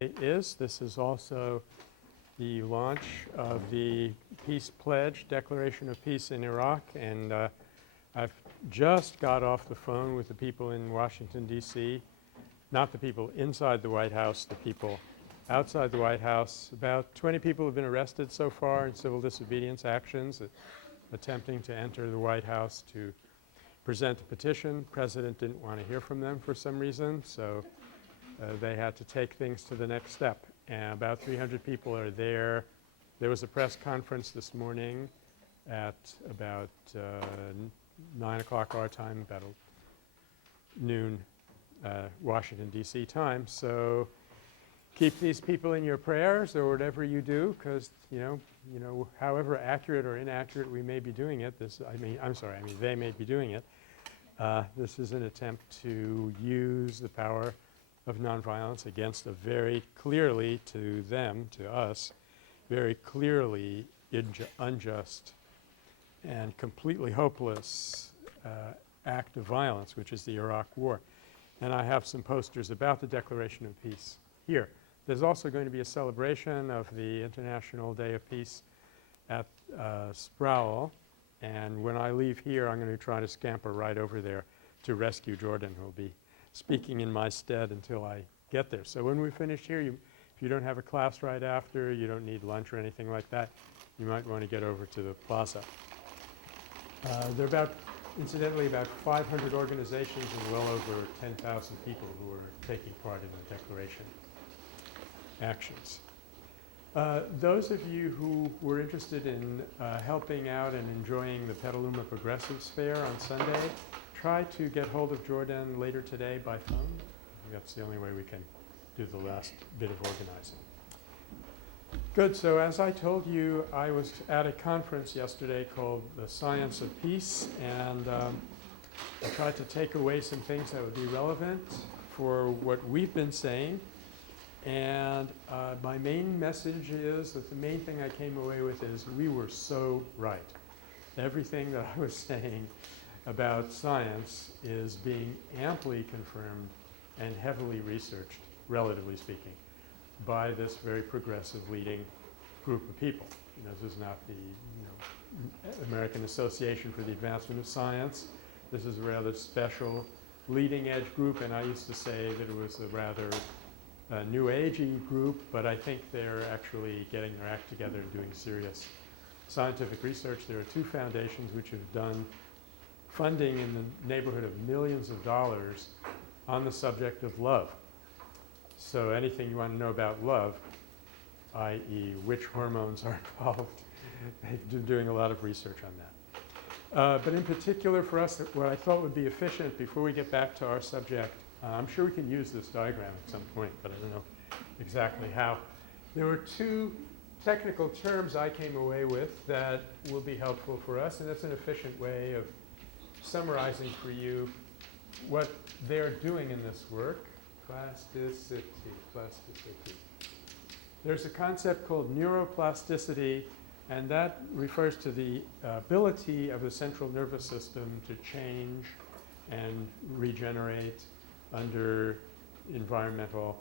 This is also the launch of the Peace Pledge, Declaration of Peace in Iraq, and I've just got off the phone with the people in Washington, D.C., not the people inside the White House, the people outside the White House. About 20 people have been arrested so far in civil disobedience actions attempting to enter the White House to present a petition. The president didn't want to hear from them for some reason, so they had to take things to the next step. And about 300 people are there. There was a press conference this morning at about 9 o'clock our time, about noon Washington, D.C. time. So keep these people in your prayers or whatever you do, because, you know, however accurate or inaccurate we may be doing it, they may be doing it. This is an attempt to use the power of nonviolence against a very clearly to them, to us, very clearly unjust and completely hopeless act of violence, which is the Iraq War. And I have some posters about the Declaration of Peace here. There's also going to be a celebration of the International Day of Peace at Sproul. And when I leave here, I'm going to try to scamper right over there to rescue Jordan, who will be speaking in my stead until I get there. So when we finish here, if you don't have a class right after, you don't need lunch or anything like that, you might want to get over to the plaza. There are incidentally, about 500 organizations and well over 10,000 people who are taking part in the Declaration actions. Those of you who were interested in helping out and enjoying the Petaluma Progressives Fair on Sunday, try to get hold of Jordan later today by phone. That's the only way we can do the last bit of organizing. Good. So as I told you, I was at a conference yesterday called The Science of Peace, and I tried to take away some things that would be relevant for what we've been saying. And my main message is that the main thing I came away with is we were so right. Everything that I was saying about science is being amply confirmed and heavily researched, relatively speaking, by this very progressive leading group of people. You know, this is not the American Association for the Advancement of Science. This is a rather special leading edge group, and I used to say that it was a rather new agey group, but I think they're actually getting their act together and doing serious scientific research. There are two foundations which have done funding in the neighborhood of millions of dollars on the subject of love. So anything you want to know about love, i.e. which hormones are involved, they've been doing a lot of research on that. But in particular for us, what I thought would be efficient before we get back to our subject, I'm sure we can use this diagram at some point, but I don't know exactly how. There were two technical terms I came away with that will be helpful for us, and that's an efficient way of summarizing for you what they're doing in this work. Plasticity. There's a concept called neuroplasticity, and that refers to the ability of the central nervous system to change and regenerate under environmental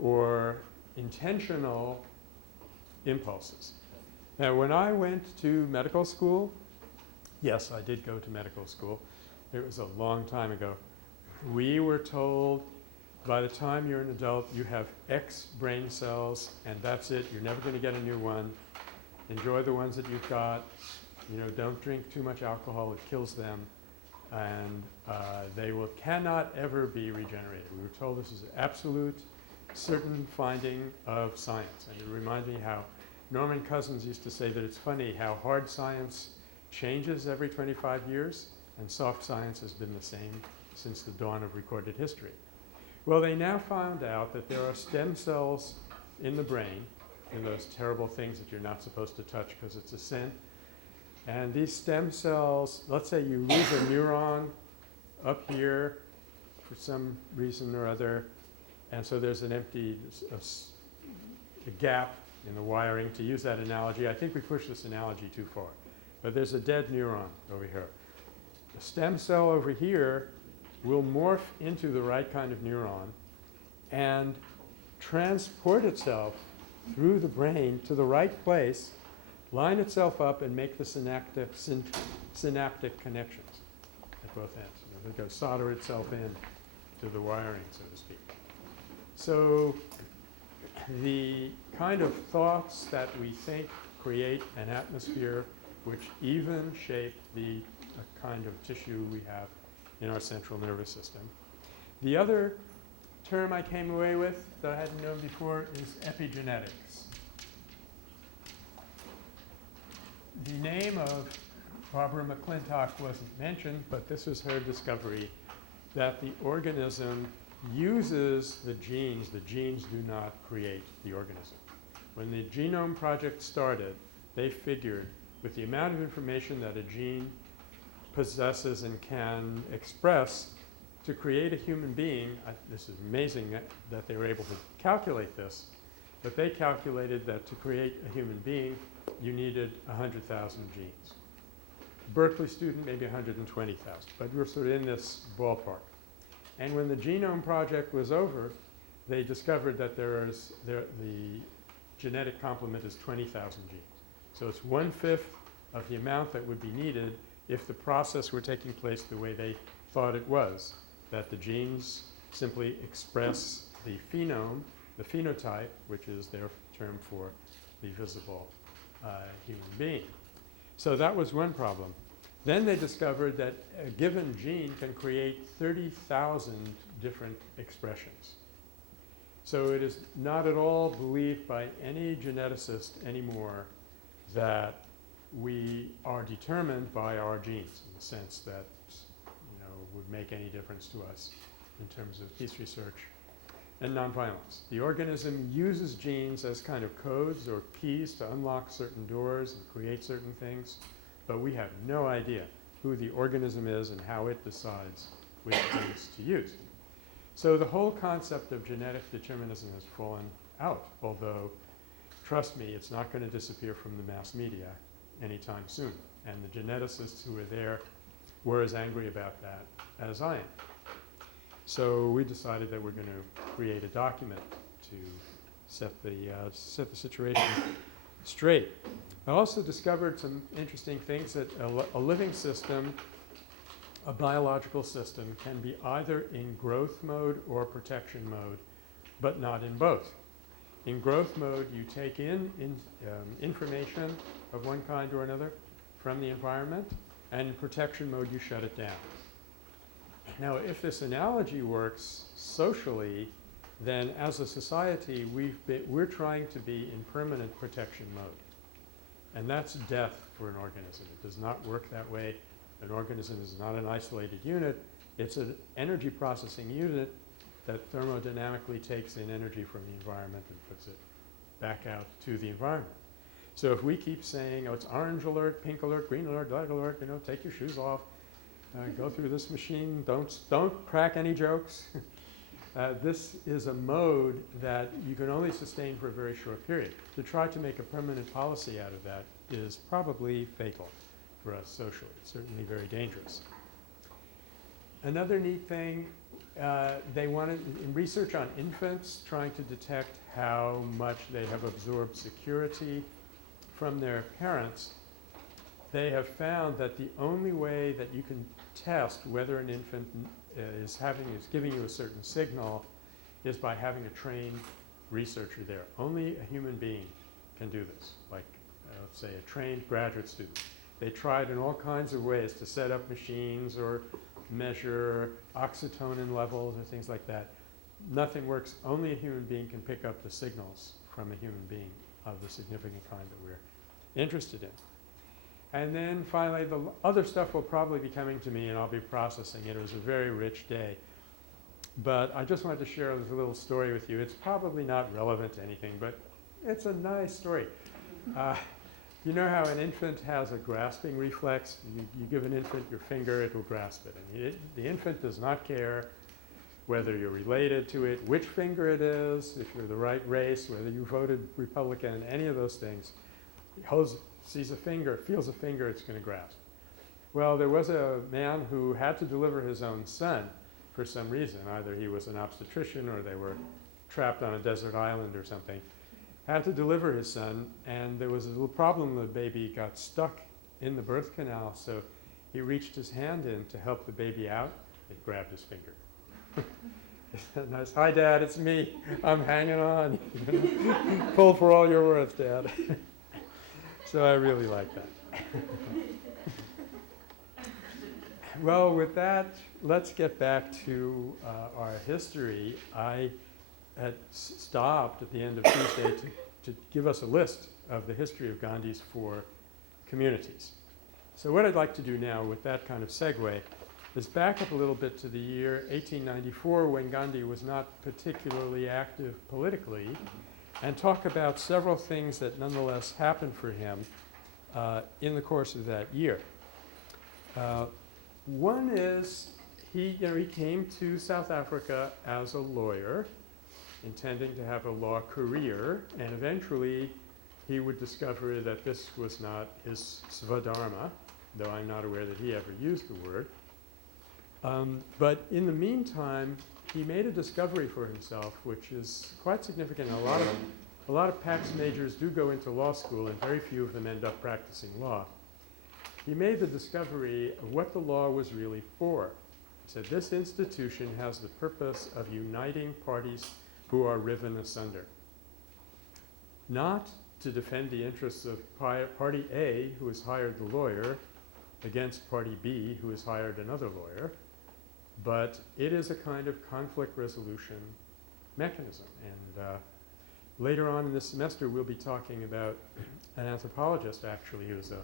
or intentional impulses. Now, when I went to medical school, yes, I did go to medical school. It was a long time ago. We were told by the time you're an adult, you have X brain cells, and that's it. You're never going to get a new one. Enjoy the ones that you've got. You know, don't drink too much alcohol. It kills them. And they cannot ever be regenerated. We were told this is absolute, certain finding of science. And it reminded me how Norman Cousins used to say that it's funny how hard science changes every 25 years, and soft science has been the same since the dawn of recorded history. Well, they now found out that there are stem cells in the brain, in those terrible things that you're not supposed to touch because it's a sin. And these stem cells, let's say you lose a neuron up here for some reason or other, and so there's an empty a gap in the wiring. To use that analogy, I think we pushed this analogy too far, but there's a dead neuron over here. The stem cell over here will morph into the right kind of neuron, and transport itself through the brain to the right place, line itself up, and make the synaptic connections at both ends. It goes solder itself in to the wiring, so to speak. So the kind of thoughts that we think create an atmosphere which even shape the kind of tissue we have in our central nervous system. The other term I came away with that I hadn't known before is epigenetics. The name of Barbara McClintock wasn't mentioned, but this was her discovery that the organism uses the genes. The genes do not create the organism. When the Genome Project started, they figured with the amount of information that a gene possesses and can express to create a human being, this is amazing that they were able to calculate this, but they calculated that to create a human being, you needed 100,000 genes. Berkeley student, maybe 120,000, but we're sort of in this ballpark. And when the Genome Project was over, they discovered that the genetic complement is 20,000 genes. So it's 1/5 of the amount that would be needed if the process were taking place the way they thought it was, that the genes simply express the phenome, the phenotype, which is their term for the visible human being. So that was one problem. Then they discovered that a given gene can create 30,000 different expressions. So it is not at all believed by any geneticist anymore that we are determined by our genes in the sense that would make any difference to us in terms of peace research and nonviolence. The organism uses genes as kind of codes or keys to unlock certain doors and create certain things, but we have no idea who the organism is and how it decides which things to use. So the whole concept of genetic determinism has fallen out, although, trust me, it's not going to disappear from the mass media anytime soon. And the geneticists who were there were as angry about that as I am. So we decided that we're going to create a document to set the situation straight. I also discovered some interesting things that a living system, a biological system, can be either in growth mode or protection mode, but not in both. In growth mode, you take in information of one kind or another from the environment, and in protection mode, you shut it down. Now, if this analogy works socially, then as a society, we're trying to be in permanent protection mode. And that's death for an organism. It does not work that way. An organism is not an isolated unit. It's an energy processing unit that thermodynamically takes in energy from the environment and puts it back out to the environment. So if we keep saying, oh, it's orange alert, pink alert, green alert, black alert, take your shoes off, go through this machine, don't crack any jokes. This is a mode that you can only sustain for a very short period. To try to make a permanent policy out of that is probably fatal for us socially. It's certainly very dangerous. Another neat thing, they wanted, in research on infants, trying to detect how much they have absorbed security from their parents, they have found that the only way that you can test whether an infant is giving you a certain signal is by having a trained researcher there. Only a human being can do this, like let's say a trained graduate student. They tried in all kinds of ways to set up machines or measure oxytocin levels or things like that. Nothing works. Only a human being can pick up the signals from a human being of the significant kind that we're interested in. And then finally, the other stuff will probably be coming to me and I'll be processing it. It was a very rich day. But I just wanted to share this little story with you. It's probably not relevant to anything, but it's a nice story. You know how an infant has a grasping reflex? You give an infant your finger, it will grasp it. And the infant does not care whether you're related to it, which finger it is, if you're the right race, whether you voted Republican, any of those things. Sees a finger, feels a finger, it's going to grasp. Well, there was a man who had to deliver his own son for some reason. Either he was an obstetrician or they were trapped on a desert island or something, had to deliver his son, and there was a little problem. The baby got stuck in the birth canal, so he reached his hand in to help the baby out. It grabbed his finger. Nice. Hi, Dad, it's me. I'm hanging on. Pull for all you're worth, Dad. So I really like that. Well, with that, let's get back to our history. I had stopped at the end of Tuesday to give us a list of the history of Gandhi's 4 communities. So what I'd like to do now with that kind of segue is back up a little bit to the year 1894, when Gandhi was not particularly active politically, and talk about several things that nonetheless happened for him in the course of that year. One is he came to South Africa as a lawyer, intending to have a law career, and eventually he would discover that this was not his svadharma, though I'm not aware that he ever used the word. But in the meantime, he made a discovery for himself, which is quite significant. A lot of PACS majors do go into law school, and very few of them end up practicing law. He made the discovery of what the law was really for. He said, this institution has the purpose of uniting parties who are riven asunder. Not to defend the interests of party A, who has hired the lawyer, against party B, who has hired another lawyer, but it is a kind of conflict resolution mechanism. And later on in this semester, we'll be talking about an anthropologist, actually, who's a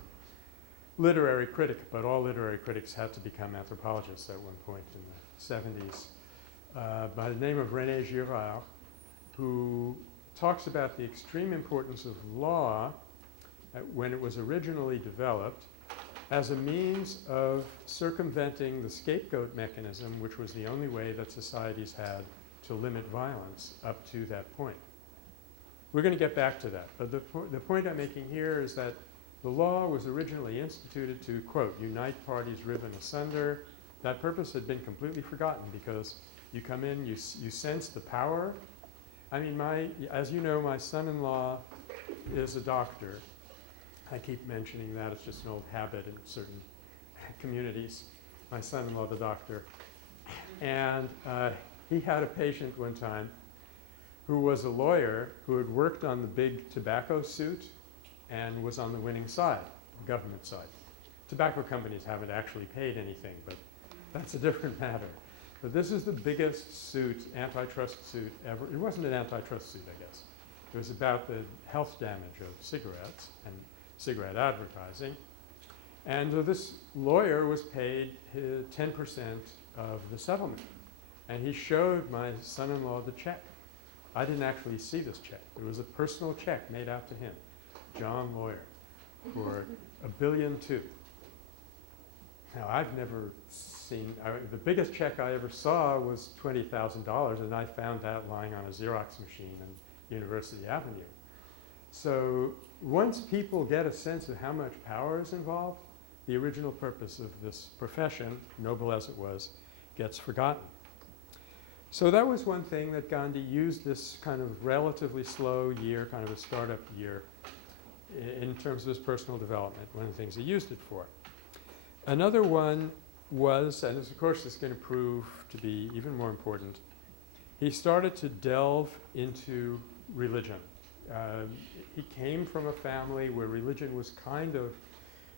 literary critic, but all literary critics had to become anthropologists at one point in the 70s, by the name of René Girard, who talks about the extreme importance of law when it was originally developed as a means of circumventing the scapegoat mechanism, which was the only way that societies had to limit violence up to that point. We're going to get back to that, but the point I'm making here is that the law was originally instituted to, quote, unite parties riven asunder. That purpose had been completely forgotten because you come in, you sense the power. I mean, as you know, my son-in-law is a doctor. I keep mentioning that. It's just an old habit in certain communities. My son-in-law, the doctor. And he had a patient one time who was a lawyer who had worked on the big tobacco suit and was on the winning side, the government side. Tobacco companies haven't actually paid anything, but that's a different matter. But this is the biggest suit, antitrust suit ever. It wasn't an antitrust suit, I guess. It was about the health damage of cigarettes and cigarette advertising. And this lawyer was paid 10% of the settlement. And he showed my son-in-law the check. I didn't actually see this check. It was a personal check made out to him, John Lawyer, for $1.2 billion. Now, I've never seen, the biggest check I ever saw was $20,000, and I found that lying on a Xerox machine on University Avenue. So once people get a sense of how much power is involved, the original purpose of this profession, noble as it was, gets forgotten. So that was one thing that Gandhi used this kind of relatively slow year, kind of a startup year, in terms of his personal development, one of the things he used it for. Another one was, and of course this is going to prove to be even more important, he started to delve into religion. He came from a family where religion was kind of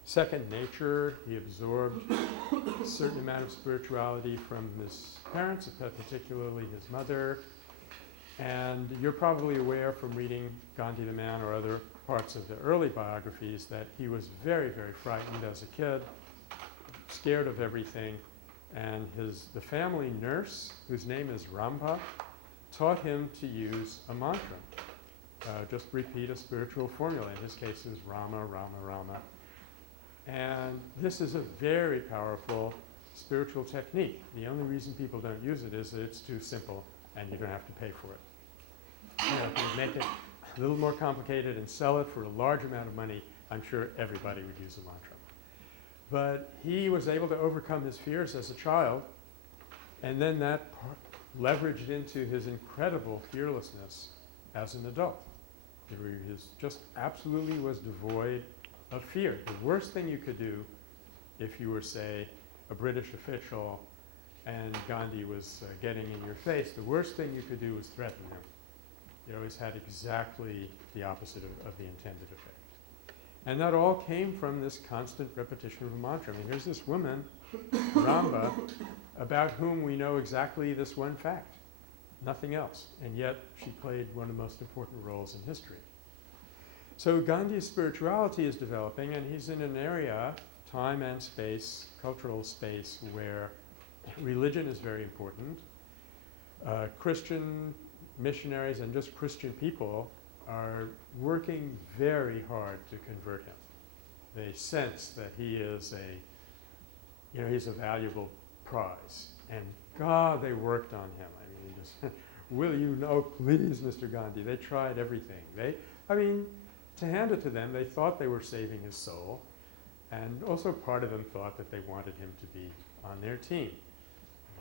second nature. He absorbed a certain amount of spirituality from his parents, particularly his mother. And you're probably aware from reading Gandhi the Man or other parts of the early biographies that he was very, very frightened as a kid, scared of everything. And the family nurse, whose name is Ramba, taught him to use a mantra. Just repeat a spiritual formula. In his case, it was Rama, Rama, Rama. And this is a very powerful spiritual technique. The only reason people don't use it is that it's too simple and you don't have to pay for it. If you make it a little more complicated and sell it for a large amount of money, I'm sure everybody would use a mantra. But he was able to overcome his fears as a child, and then leveraged into his incredible fearlessness as an adult. He just absolutely was devoid of fear. The worst thing you could do if you were, say, a British official and Gandhi was getting in your face, the worst thing you could do was threaten him. It always had exactly the opposite of the intended effect. And that all came from this constant repetition of a mantra. I mean, here's this woman, Ramba, about whom we know exactly this one fact, nothing else. And yet she played one of the most important roles in history. So Gandhi's spirituality is developing, and he's in an area, time and space, cultural space, where religion is very important. Christian missionaries and just Christian people are working very hard to convert him. They sense that he is he's a valuable prize. And God, they worked on him. I mean, just, will you know, please, Mr. Gandhi. They tried everything. To hand it to them, they thought they were saving his soul. And also part of them thought that they wanted him to be on their team.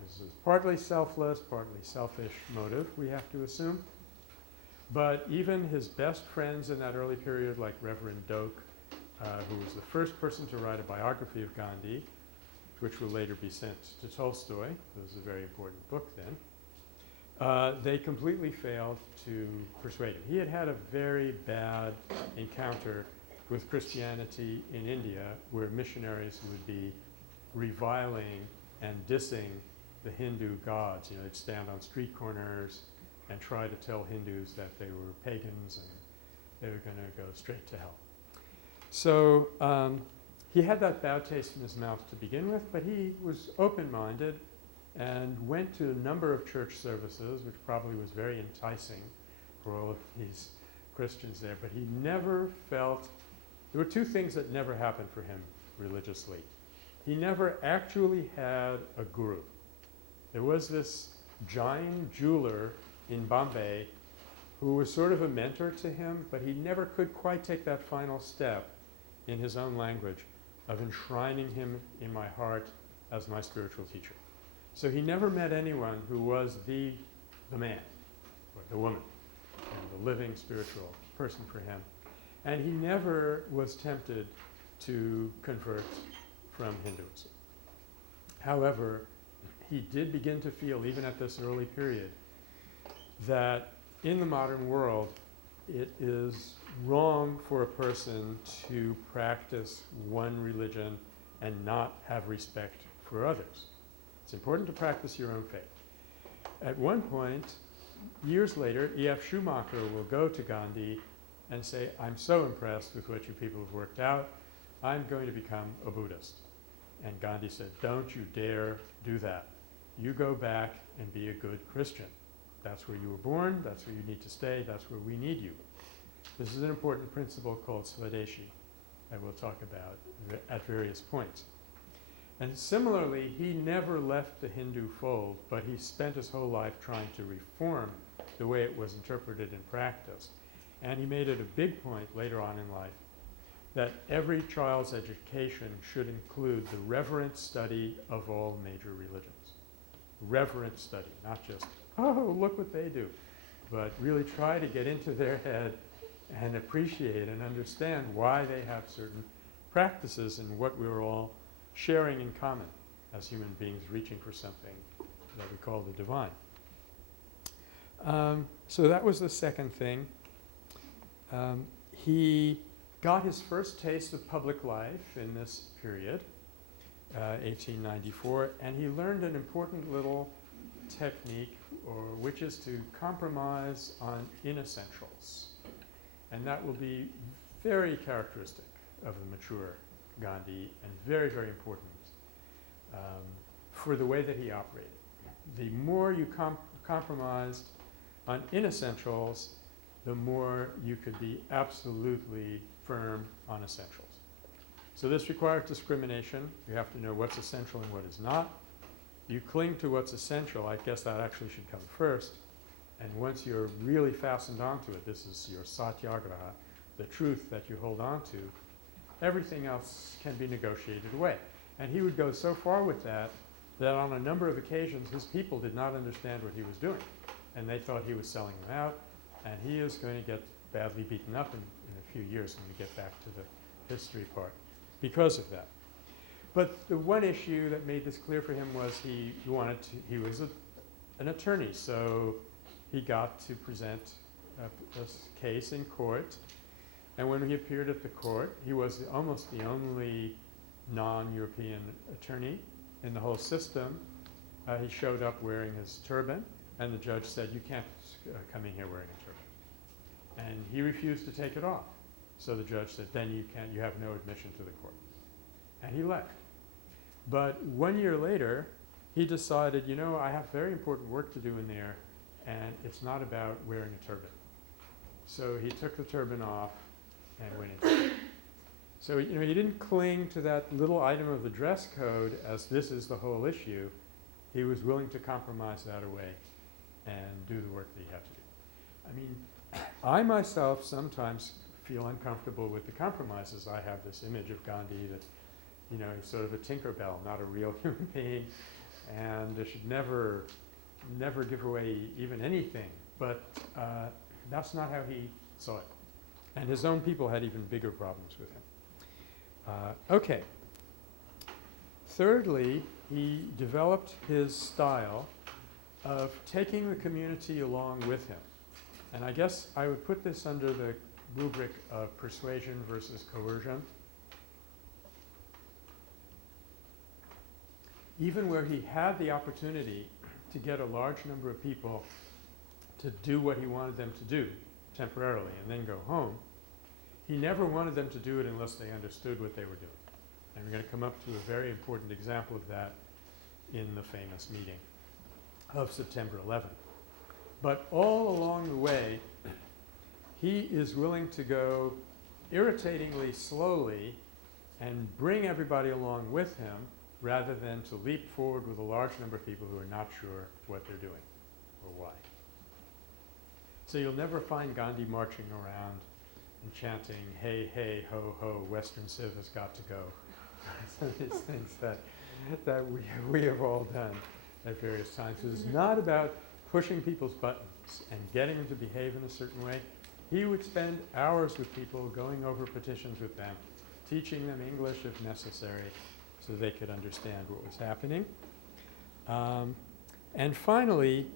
This is partly selfless, partly selfish motive, we have to assume. But even his best friends in that early period, like Reverend Doak, who was the first person to write a biography of Gandhi, which will later be sent to Tolstoy. It was a very important book then. They completely failed to persuade him. He had had a very bad encounter with Christianity in India, where missionaries would be reviling and dissing the Hindu gods. They'd stand on street corners and try to tell Hindus that they were pagans and they were going to go straight to hell. So he had that bad taste in his mouth to begin with, but he was open-minded and went to a number of church services, which probably was very enticing for all of these Christians there. But he never felt – there were two things that never happened for him religiously. He never actually had a guru. There was this Jain jeweler in Bombay who was sort of a mentor to him, but he never could quite take that final step in his own language of enshrining him in my heart as my spiritual teacher. So he never met anyone who was the man or the woman and the living spiritual person for him. And he never was tempted to convert from Hinduism. However, he did begin to feel, even at this early period, that in the modern world, it is wrong for a person to practice one religion and not have respect for others. It's important to practice your own faith. At one point, years later, E.F. Schumacher will go to Gandhi and say, I'm so impressed with what you people have worked out, I'm going to become a Buddhist. And Gandhi said, don't you dare do that. You go back and be a good Christian. That's where you were born, that's where you need to stay, that's where we need you. This is an important principle called Swadeshi that we'll talk about at various points. And similarly, he never left the Hindu fold, but he spent his whole life trying to reform the way it was interpreted and practiced. And he made it a big point later on in life that every child's education should include the reverent study of all major religions. Reverent study, not just, oh, look what they do, but really try to get into their head and appreciate and understand why they have certain practices and what we're all sharing in common as human beings reaching for something that we call the divine. So that was the second thing. He got his first taste of public life in this period, 1894, and he learned an important little technique, which is to compromise on inessentials. And that will be very characteristic of the mature Gandhi and very, very important for the way that he operated. The more you compromised on inessentials, the more you could be absolutely firm on essentials. So this requires discrimination. You have to know what's essential and what is not. You cling to what's essential. I guess that actually should come first. And once you're really fastened onto it, this is your Satyagraha, the truth that you hold on to, everything else can be negotiated away. And he would go so far with that that on a number of occasions his people did not understand what he was doing, and they thought he was selling them out, and he is going to get badly beaten up in a few years when we get back to the history part because of that. But the one issue that made this clear for him was he was an attorney, so he got to present a case in court. And when he appeared at the court, he was almost the only non-European attorney in the whole system. He showed up wearing his turban, and the judge said, "You can't come in here wearing a turban." And he refused to take it off. So the judge said, "Then you have no admission to the court." And he left. But 1 year later, he decided, I have very important work to do in there, and it's not about wearing a turban. So he took the turban off and went into it. So, he didn't cling to that little item of the dress code as this is the whole issue. He was willing to compromise that away and do the work that he had to do. I mean, I myself sometimes feel uncomfortable with the compromises. I have this image of Gandhi that, he's sort of a Tinkerbell, not a real human being, and should never give away even anything. But that's not how he saw it. And his own people had even bigger problems with him. Okay. Thirdly, he developed his style of taking the community along with him. And I guess I would put this under the rubric of persuasion versus coercion. Even where he had the opportunity to get a large number of people to do what he wanted them to do temporarily and then go home, he never wanted them to do it unless they understood what they were doing. And we're going to come up to a very important example of that in the famous meeting of September 11th. But all along the way, he is willing to go irritatingly slowly and bring everybody along with him rather than to leap forward with a large number of people who are not sure what they're doing or why. So you'll never find Gandhi marching around and chanting, "Hey, hey, ho, ho, Western Civ has got to go." Some of these things that we have all done at various times. So it's not about pushing people's buttons and getting them to behave in a certain way. He would spend hours with people going over petitions with them, teaching them English if necessary so they could understand what was happening. And finally,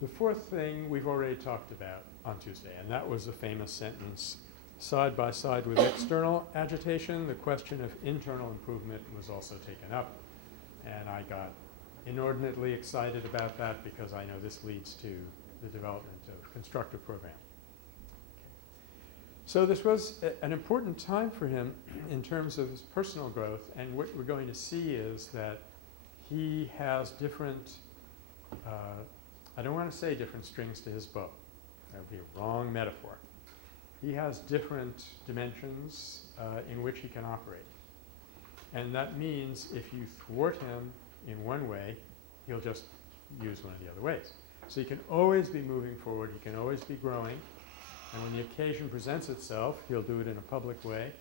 the fourth thing we've already talked about on Tuesday, and that was the famous sentence, "Side by side with external agitation, the question of internal improvement was also taken up." And I got inordinately excited about that because I know this leads to the development of constructive program. So this was an important time for him in terms of his personal growth, and what we're going to see is that he has different, I don't want to say different strings to his bow. That would be a wrong metaphor. He has different dimensions in which he can operate. And that means if you thwart him in one way, he'll just use one of the other ways. So he can always be moving forward, he can always be growing, and when the occasion presents itself, he'll do it in a public way.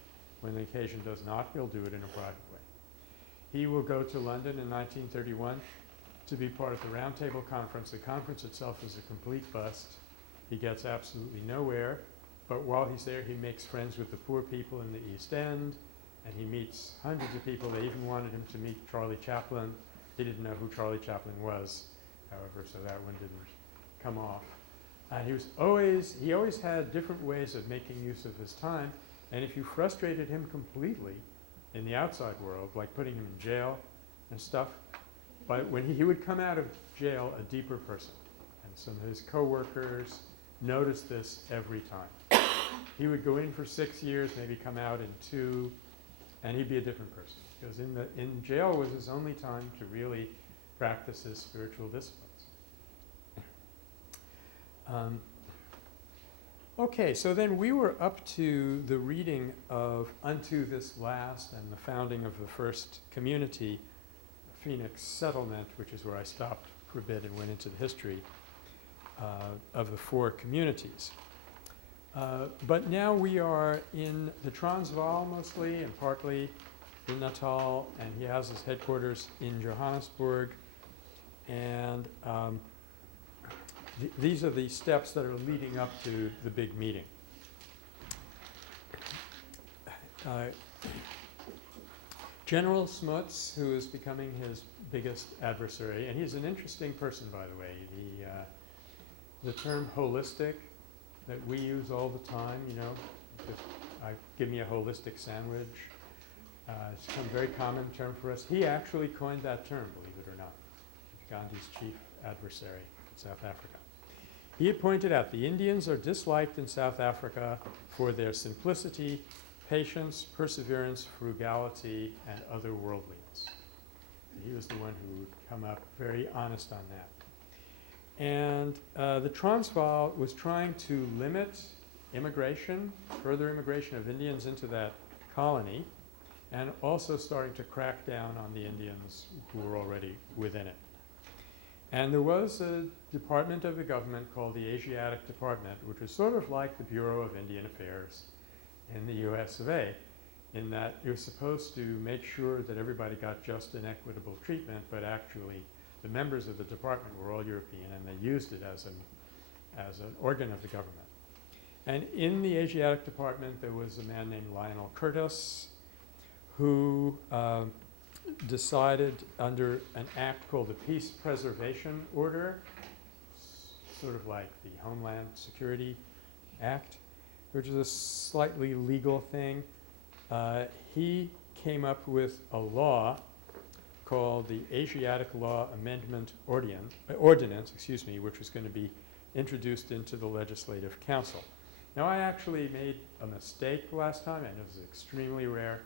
When the occasion does not, he'll do it in a private way. He will go to London in 1931 to be part of the Roundtable Conference. The conference itself is a complete bust. He gets absolutely nowhere, but while he's there, he makes friends with the poor people in the East End, and he meets hundreds of people. They even wanted him to meet Charlie Chaplin. He didn't know who Charlie Chaplin was, however, so that one didn't come off. He always had different ways of making use of his time, and if you frustrated him completely in the outside world, like putting him in jail and stuff, but when he would come out of jail a deeper person, and some of his co-workers noticed this every time. He would go in for 6 years, maybe come out in 2, and he'd be a different person. Because in jail was his only time to really practice his spiritual disciplines. Okay, so then we were up to the reading of Unto This Last and the founding of the first community, Phoenix Settlement, which is where I stopped for a bit and went into the history of the 4 communities. But now we are in the Transvaal mostly and partly in Natal, and he has his headquarters in Johannesburg. And these are the steps that are leading up to the big meeting. General Smuts, who is becoming his biggest adversary, and he's an interesting person, by the way. The term holistic that we use all the time, you know, give me a holistic sandwich. It's become a very common term for us. He actually coined that term, believe it or not. Gandhi's chief adversary in South Africa. He had pointed out the Indians are disliked in South Africa for their simplicity, patience, perseverance, frugality, and otherworldliness. He was the one who would come up very honest on that. And the Transvaal was trying to limit immigration, further immigration of Indians into that colony, and also starting to crack down on the Indians who were already within it. And there was a department of the government called the Asiatic Department, which was sort of like the Bureau of Indian Affairs in the US of A, in that it was supposed to make sure that everybody got just and equitable treatment, but actually the members of the department were all European, and they used it as an organ of the government. And in the Asiatic Department, there was a man named Lionel Curtis, who decided under an act called the Peace Preservation Order, sort of like the Homeland Security Act, which is a slightly legal thing. He came up with a law called the Asiatic Law Amendment Ordinance, which was going to be introduced into the Legislative Council. Now, I actually made a mistake last time, and it was extremely rare.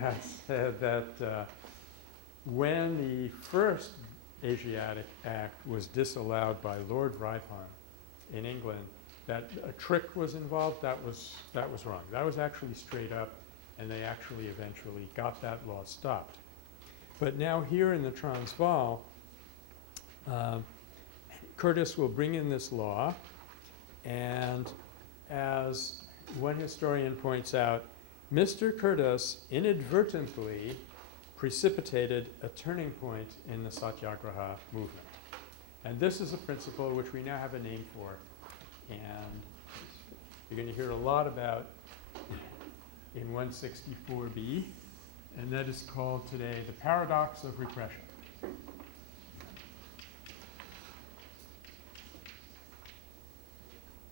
I said that when the first Asiatic Act was disallowed by Lord Ripon in England, that a trick was involved. That was wrong. That was actually straight up, and they actually eventually got that law stopped. But now here in the Transvaal, Curtis will bring in this law, and as one historian points out, Mr. Curtis inadvertently precipitated a turning point in the Satyagraha movement. And this is a principle which we now have a name for, and you're going to hear a lot about in 164B, and that is called today the paradox of repression.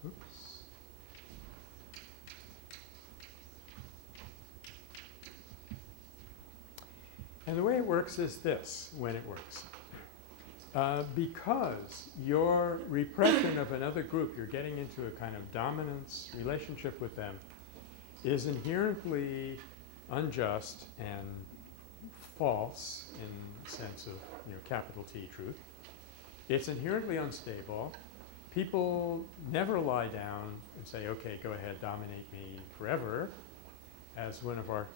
Oops. And the way it works is this, when it works. Because your repression of another group, you're getting into a kind of dominance relationship with them, is inherently unjust and false in the sense of, you know, capital T truth. It's inherently unstable. People never lie down and say, okay, go ahead, dominate me forever. As one of our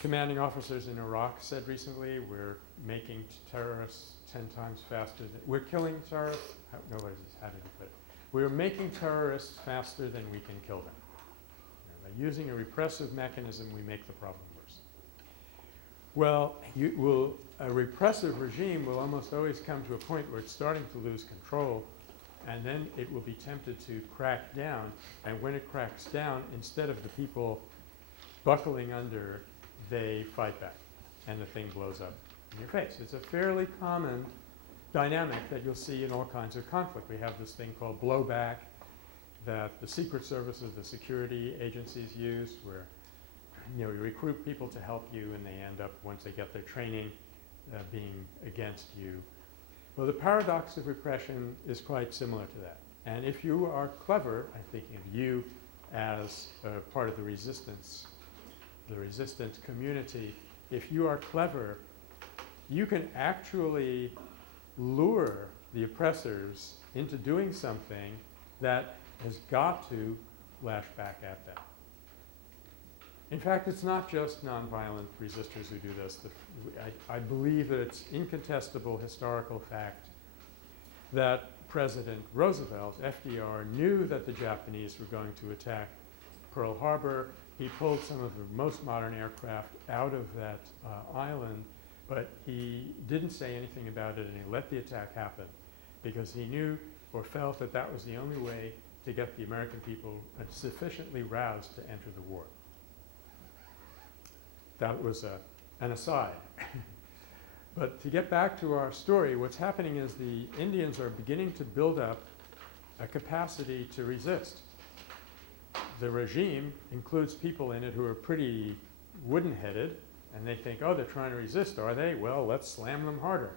commanding officers in Iraq said recently, we're making terrorists 10 times faster than, we're killing terrorists, how did he put it? We're making terrorists faster than we can kill them. By using a repressive mechanism, we make the problem worse. Well, a repressive regime will almost always come to a point where it's starting to lose control, and then it will be tempted to crack down. And when it cracks down, instead of the people buckling under, they fight back, and the thing blows up in your face. It's a fairly common dynamic that you'll see in all kinds of conflict. We have this thing called blowback that the secret services, the security agencies use, where, you know, you recruit people to help you, and they end up, once they get their training, being against you. Well, the paradox of repression is quite similar to that. And if you are clever, I'm thinking of you as part of the resistance community, if you are clever, you can actually lure the oppressors into doing something that has got to lash back at them. In fact, it's not just nonviolent resistors who do this. I believe that it's incontestable historical fact that President Roosevelt, FDR, knew that the Japanese were going to attack Pearl Harbor. He pulled some of the most modern aircraft out of that island, but he didn't say anything about it, and he let the attack happen because he knew or felt that that was the only way to get the American people sufficiently roused to enter the war. That was an aside. But to get back to our story, what's happening is the Indians are beginning to build up a capacity to resist. The regime includes people in it who are pretty wooden-headed, and they think, oh, they're trying to resist, are they? Well, let's slam them harder.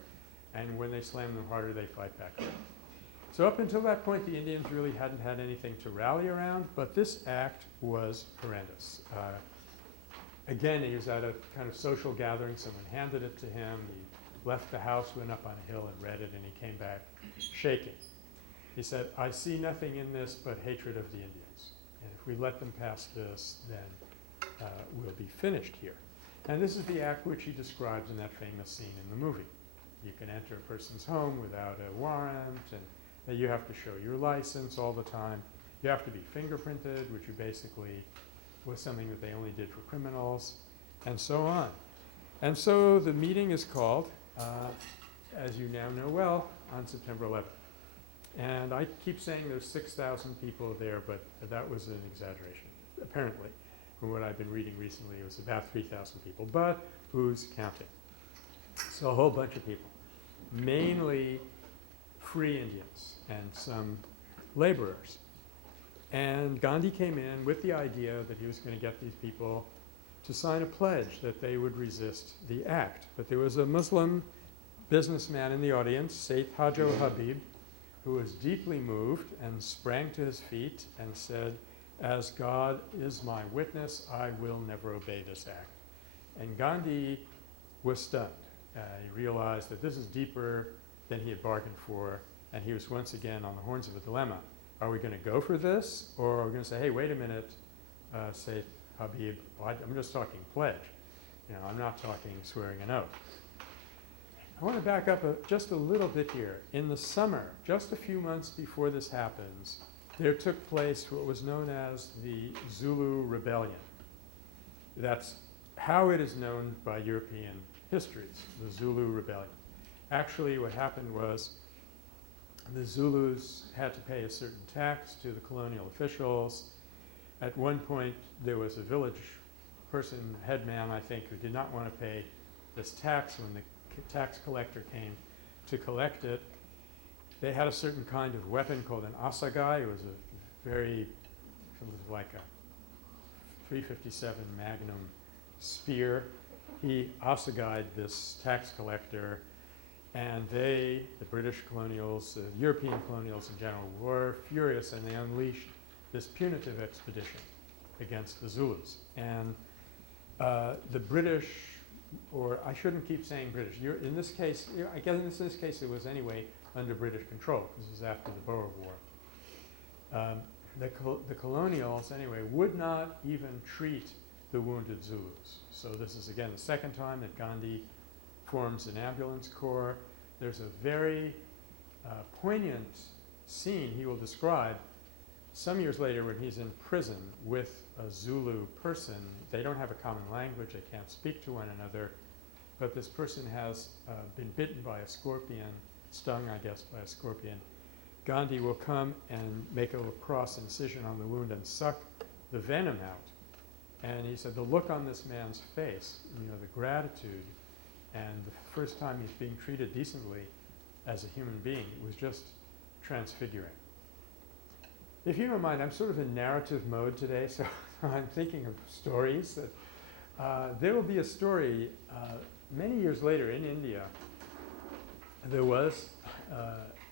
And when they slam them harder, they fight back. So up until that point, the Indians really hadn't had anything to rally around, but this act was horrendous. Again, he was at a kind of social gathering. Someone handed it to him. He left the house, went up on a hill and read it, and he came back shaking. He said, I see nothing in this but hatred of the Indians. And if we let them pass this, then we'll be finished here. And this is the act which he describes in that famous scene in the movie. You can enter a person's home without a warrant, and you have to show your license all the time. You have to be fingerprinted, which basically was something that they only did for criminals, and so on. And so the meeting is called, as you now know well, on September 11th. And I keep saying there's 6,000 people there, but that was an exaggeration, apparently. From what I've been reading recently, it was about 3,000 people, but who's counting? So a whole bunch of people, mainly free Indians and some laborers. And Gandhi came in with the idea that he was going to get these people to sign a pledge that they would resist the act. But there was a Muslim businessman in the audience, Sayyid Hajo Habib, who was deeply moved and sprang to his feet and said, as God is my witness, I will never obey this act. And Gandhi was stunned. He realized that this is deeper than he had bargained for, and he was once again on the horns of a dilemma. Are we going to go for this, or are we going to say, hey, wait a minute, Sayyid Habib, I'm just talking pledge. You know, I'm not talking swearing an oath. I want to back up just a little bit here. In the summer, just a few months before this happens, there took place what was known as the Zulu Rebellion. That's how it is known by European histories, the Zulu Rebellion. Actually, what happened was the Zulus had to pay a certain tax to the colonial officials. At one point, there was a village person, headman, I think, who did not want to pay this tax. When the tax collector came to collect it, they had a certain kind of weapon called an assegai. It was it was like a 357 Magnum spear. He assegai'd this tax collector, and they, the British colonials, European colonials in general, were furious, and they unleashed this punitive expedition against the Zulus. And the British, or I shouldn't keep saying British, in this case, I guess in this case it was anyway under British control, because this is after the Boer War. The colonials, anyway, would not even treat the wounded Zulus. So this is, again, the second time that Gandhi forms an ambulance corps. There's a very poignant scene he will describe some years later when he's in prison with a Zulu person. They don't have a common language. They can't speak to one another. But this person has been bitten by a scorpion, stung, I guess, by a scorpion. Gandhi will come and make a cross incision on the wound and suck the venom out. And he said the look on this man's face, you know, the gratitude, and the first time he's being treated decently as a human being, it was just transfiguring. If you don't mind, I'm sort of in narrative mode today, so I'm thinking of stories. There will be a story many years later in India. There was,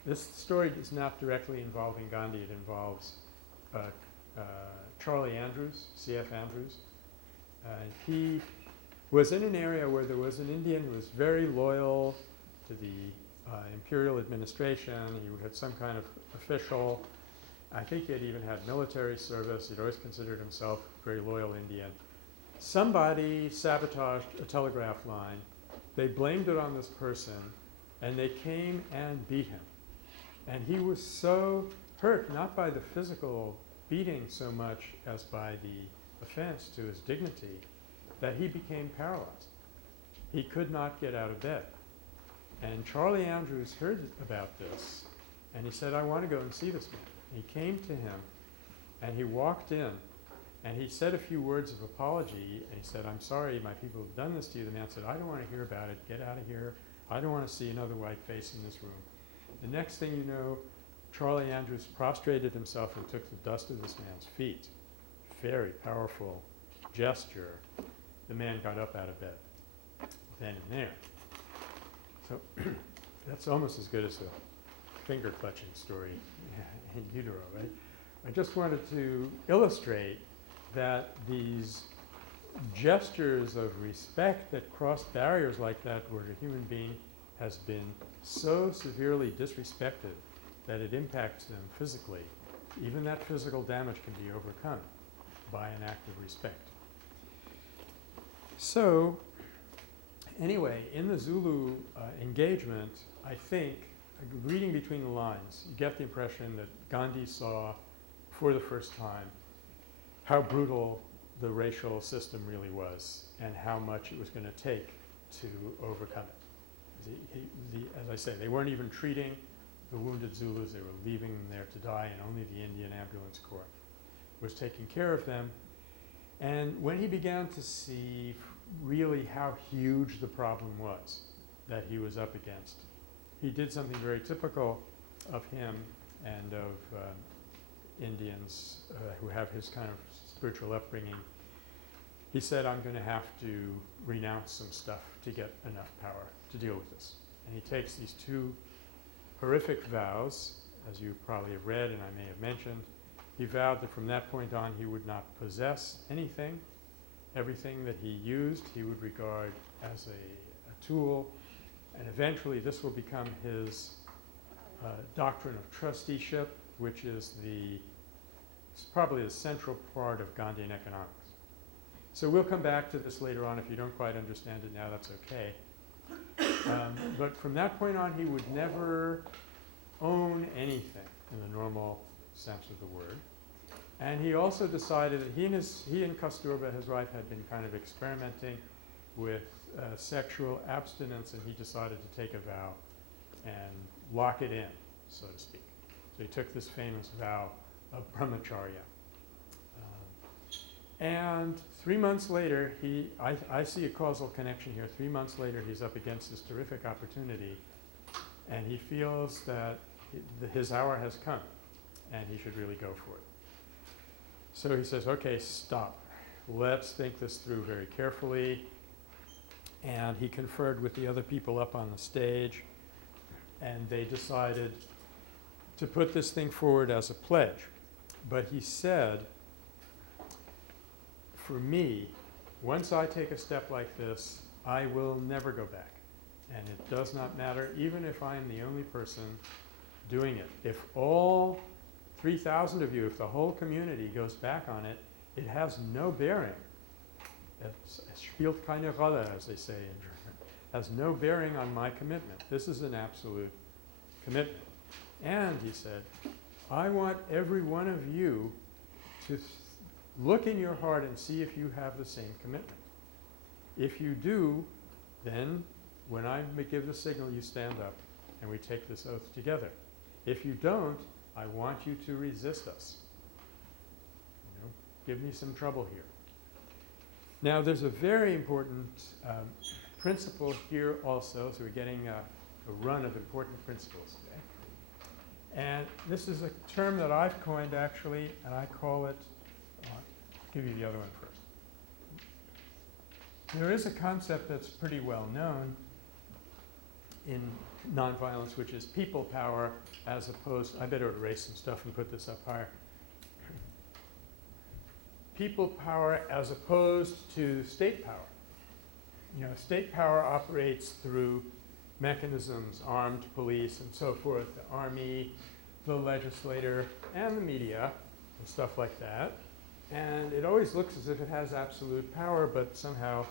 this story is not directly involving Gandhi, it involves Charlie Andrews, C.F. Andrews. He was in an area where there was an Indian who was very loyal to the imperial administration. He had some kind of official. I think he had even had military service. He'd always considered himself a very loyal Indian. Somebody sabotaged a telegraph line. They blamed it on this person, and they came and beat him. And he was so hurt, not by the physical beating so much as by the offense to his dignity that he became paralyzed. He could not get out of bed. And Charlie Andrews heard about this, and he said, I want to go and see this man. He came to him, and he walked in, and he said a few words of apology, and he said, I'm sorry my people have done this to you. The man said, I don't want to hear about it. Get out of here. I don't want to see another white face in this room. The next thing you know, Charlie Andrews prostrated himself and took the dust of this man's feet. Very powerful gesture. The man got up out of bed then and there. So that's almost as good as a finger clutching story in utero, right? I just wanted to illustrate that these gestures of respect that cross barriers like that, where a human being has been so severely disrespected that it impacts them physically, even that physical damage can be overcome by an act of respect. So anyway, in the Zulu engagement, I think, reading between the lines, you get the impression that Gandhi saw for the first time how brutal the racial system really was and how much it was going to take to overcome it. As I say, they weren't even treating the wounded Zulus. They were leaving them there to die, and only the Indian Ambulance Corps was taking care of them. And when he began to see really how huge the problem was that he was up against, he did something very typical of him and of Indians who have his kind of spiritual upbringing. He said, I'm going to have to renounce some stuff to get enough power to deal with this. And he takes these two horrific vows, as you probably have read and I may have mentioned. He vowed that from that point on he would not possess anything. Everything that he used he would regard as a tool. And eventually this will become his Doctrine of Trusteeship, which is probably the central part of Gandhian economics. So we'll come back to this later on. If you don't quite understand it now, that's okay. But from that point on, he would never own anything in the normal sense of the word. And he also decided that he and Kasturba, his wife, had been kind of experimenting with sexual abstinence, and he decided to take a vow and lock it in, so to speak. So he took this famous vow of brahmacharya. And 3 months later, I see a causal connection here. 3 months later, he's up against this terrific opportunity, and he feels that his hour has come, and he should really go for it. So he says, okay, stop. Let's think this through very carefully. And he conferred with the other people up on the stage, and they decided to put this thing forward as a pledge. But he said, for me, once I take a step like this, I will never go back. And it does not matter, even if I am the only person doing it. If all 3,000 of you, if the whole community goes back on it, it has no bearing. Es spielt keine Rolle, as they say in German. Has no bearing on my commitment. This is an absolute commitment. And he said, I want every one of you to look in your heart and see if you have the same commitment. If you do, then when I give the signal, you stand up and we take this oath together. If you don't, I want you to resist us. Give me some trouble here. Now, there's a very important principle here also. So we're getting a run of important principles today. And this is a term that I've coined, actually, and I call it, I'll give you the other one first. There is a concept that's pretty well known in nonviolence, which is people power as opposed, I better erase some stuff and put this up higher. People power as opposed to state power. You know, state power operates through mechanisms, armed police and so forth, the army, the legislator, and the media, and stuff like that. And it always looks as if it has absolute power, but somehow,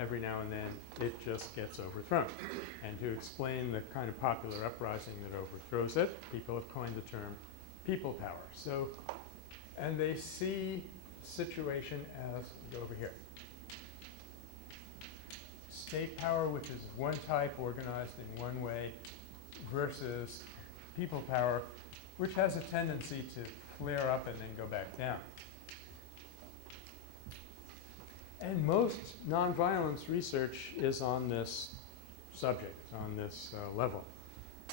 every now and then, it just gets overthrown. And to explain the kind of popular uprising that overthrows it, people have coined the term people power. So, and they see situation as, go over here. State power, which is one type organized in one way, versus people power, which has a tendency to flare up and then go back down. And most nonviolence research is on this subject, on this level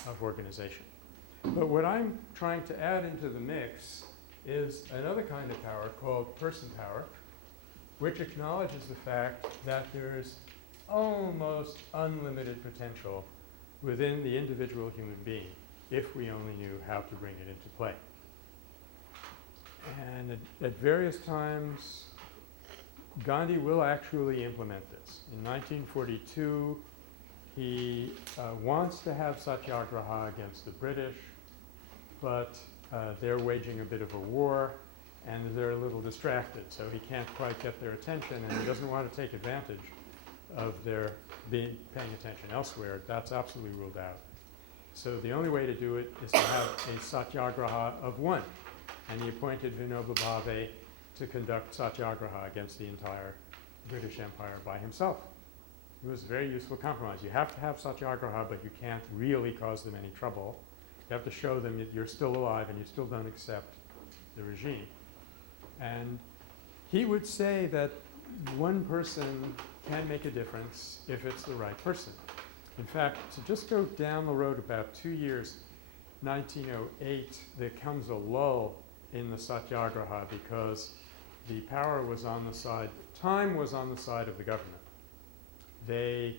of organization. But what I'm trying to add into the mix is another kind of power called person power, which acknowledges the fact that there's almost unlimited potential within the individual human being if we only knew how to bring it into play. And at various times, Gandhi will actually implement this. In 1942, he wants to have Satyagraha against the British, but they're waging a bit of a war, and they're a little distracted, so he can't quite get their attention, and he doesn't want to take advantage of their paying attention elsewhere. That's absolutely ruled out. So the only way to do it is to have a Satyagraha of one, and he appointed Vinoba Bhave to conduct Satyagraha against the entire British Empire by himself. It was a very useful compromise. You have to have Satyagraha, but you can't really cause them any trouble. You have to show them that you're still alive and you still don't accept the regime. And he would say that one person can make a difference if it's the right person. In fact, to just go down the road about 2 years, 1908, there comes a lull in the Satyagraha because the power was on the side, time was on the side of the government. They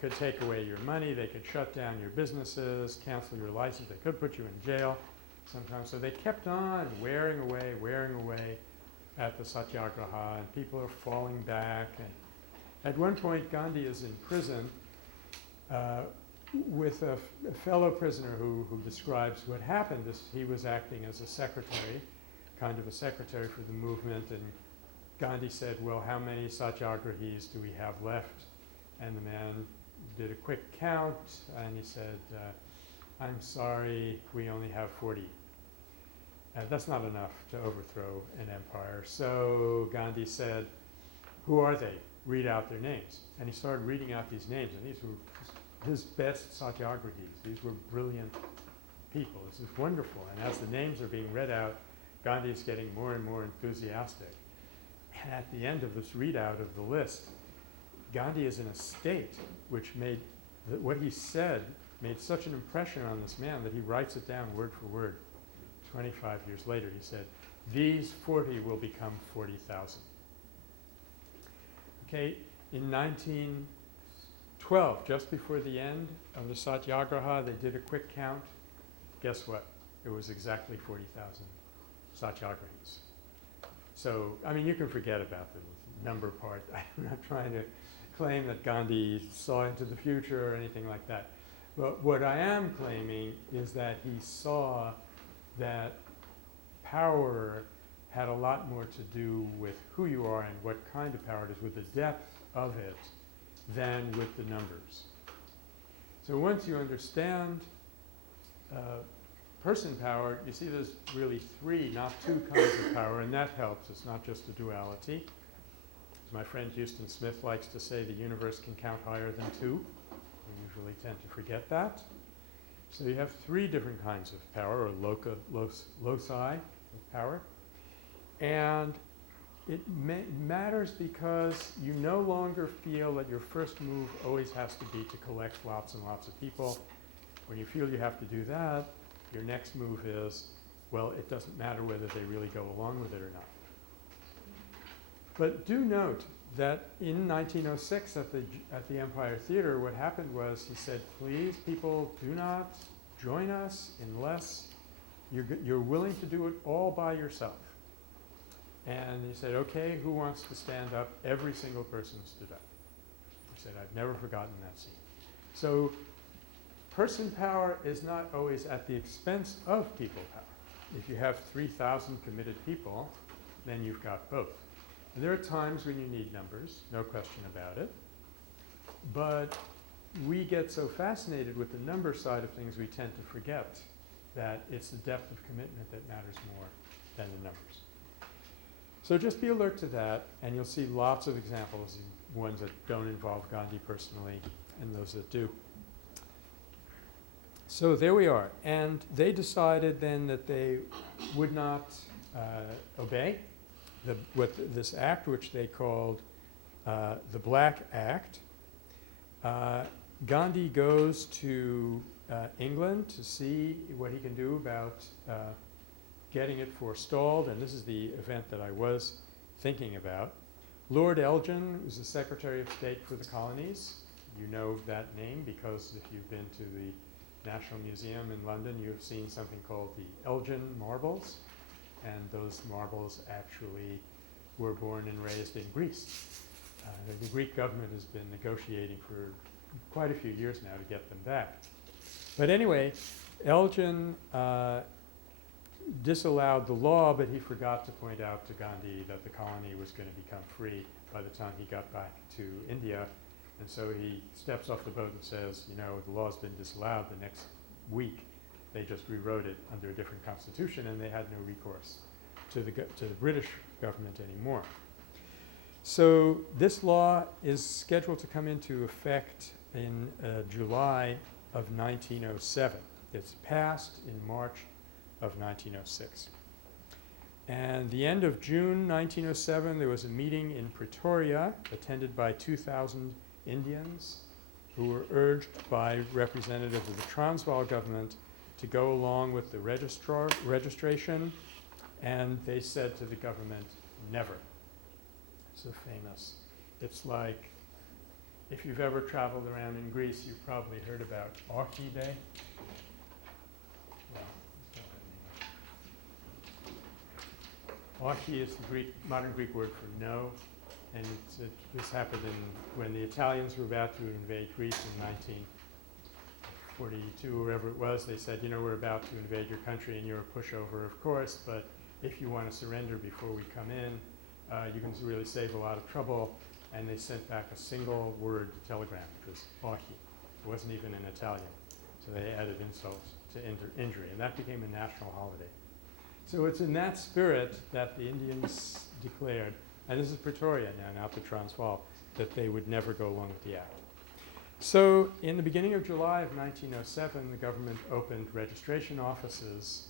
could take away your money, they could shut down your businesses, cancel your license, they could put you in jail sometimes. So they kept on wearing away at the Satyagraha, and people are falling back. And at one point, Gandhi is in prison with a fellow prisoner who describes what happened. He was acting as a secretary, kind of a secretary for the movement, and Gandhi said, well, how many Satyagrahis do we have left? And the man did a quick count, and he said, I'm sorry, we only have 40. That's not enough to overthrow an empire. So Gandhi said, who are they? Read out their names. And he started reading out these names, and these were his best Satyagrahis. These were brilliant people. This is wonderful. And as the names are being read out, Gandhi is getting more and more enthusiastic. And at the end of this readout of the list, Gandhi is in a state which made what he said made such an impression on this man that he writes it down word for word. 25 years later, he said, these 40 will become 40,000. Okay, in 1912, just before the end of the Satyagraha, they did a quick count. Guess what? It was exactly 40,000 Satyagrahis. So, I mean, you can forget about the number part. I'm not trying to claim that Gandhi saw into the future or anything like that. But what I am claiming is that he saw that power had a lot more to do with who you are and what kind of power it is, with the depth of it, than with the numbers. So once you understand person power, you see there's really 3, not 2 kinds of power, and that helps. It's not just a duality. As my friend Houston Smith likes to say, the universe can count higher than 2. We usually tend to forget that. So you have 3 different kinds of power, or loci of power. And it matters because you no longer feel that your first move always has to be to collect lots and lots of people. When you feel you have to do that, your next move is, well, it doesn't matter whether they really go along with it or not. But do note that in 1906 at the Empire Theater, what happened was he said, please, people, do not join us unless you're willing to do it all by yourself. And he said, okay, who wants to stand up? Every single person stood up. He said, I've never forgotten that scene. So person power is not always at the expense of people power. If you have 3,000 committed people, then you've got both. And there are times when you need numbers, no question about it. But we get so fascinated with the number side of things, we tend to forget that it's the depth of commitment that matters more than the numbers. So just be alert to that, and you'll see lots of examples, ones that don't involve Gandhi personally and those that do. So there we are. And they decided then that they would not obey this act, which they called the Black Act. Gandhi goes to England to see what he can do about getting it forestalled, and this is the event that I was thinking about. Lord Elgin was the Secretary of State for the Colonies. You know that name because if you've been to the National Museum in London, you've seen something called the Elgin marbles, and those marbles actually were born and raised in Greece. The Greek government has been negotiating for quite a few years now to get them back. But anyway, Elgin disallowed the law, but he forgot to point out to Gandhi that the colony was going to become free by the time he got back to India. And so he steps off the boat and says, you know, the law's been disallowed. The next week, they just rewrote it under a different constitution, and they had no recourse to the British government anymore. So this law is scheduled to come into effect in July of 1907. It's passed in March of 1906. And the end of June 1907, there was a meeting in Pretoria attended by 2,000 Indians who were urged by representatives of the Transvaal government to go along with the registration, and they said to the government, never. So famous. It's like, if you've ever traveled around in Greece, you've probably heard about Orchi Day. Orchi is the modern Greek word for no, and this happened when the Italians were about to invade Greece in 1942, or wherever it was. They said, you know, we're about to invade your country and you're a pushover, of course, but if you want to surrender before we come in, you can really save a lot of trouble. And they sent back a single word telegram, which was Orchi. It wasn't even in Italian. So they added insults to injury, and that became a national holiday. So it's in that spirit that the Indians declared, and this is Pretoria now, not the Transvaal, that they would never go along with the act. So in the beginning of July of 1907, the government opened registration offices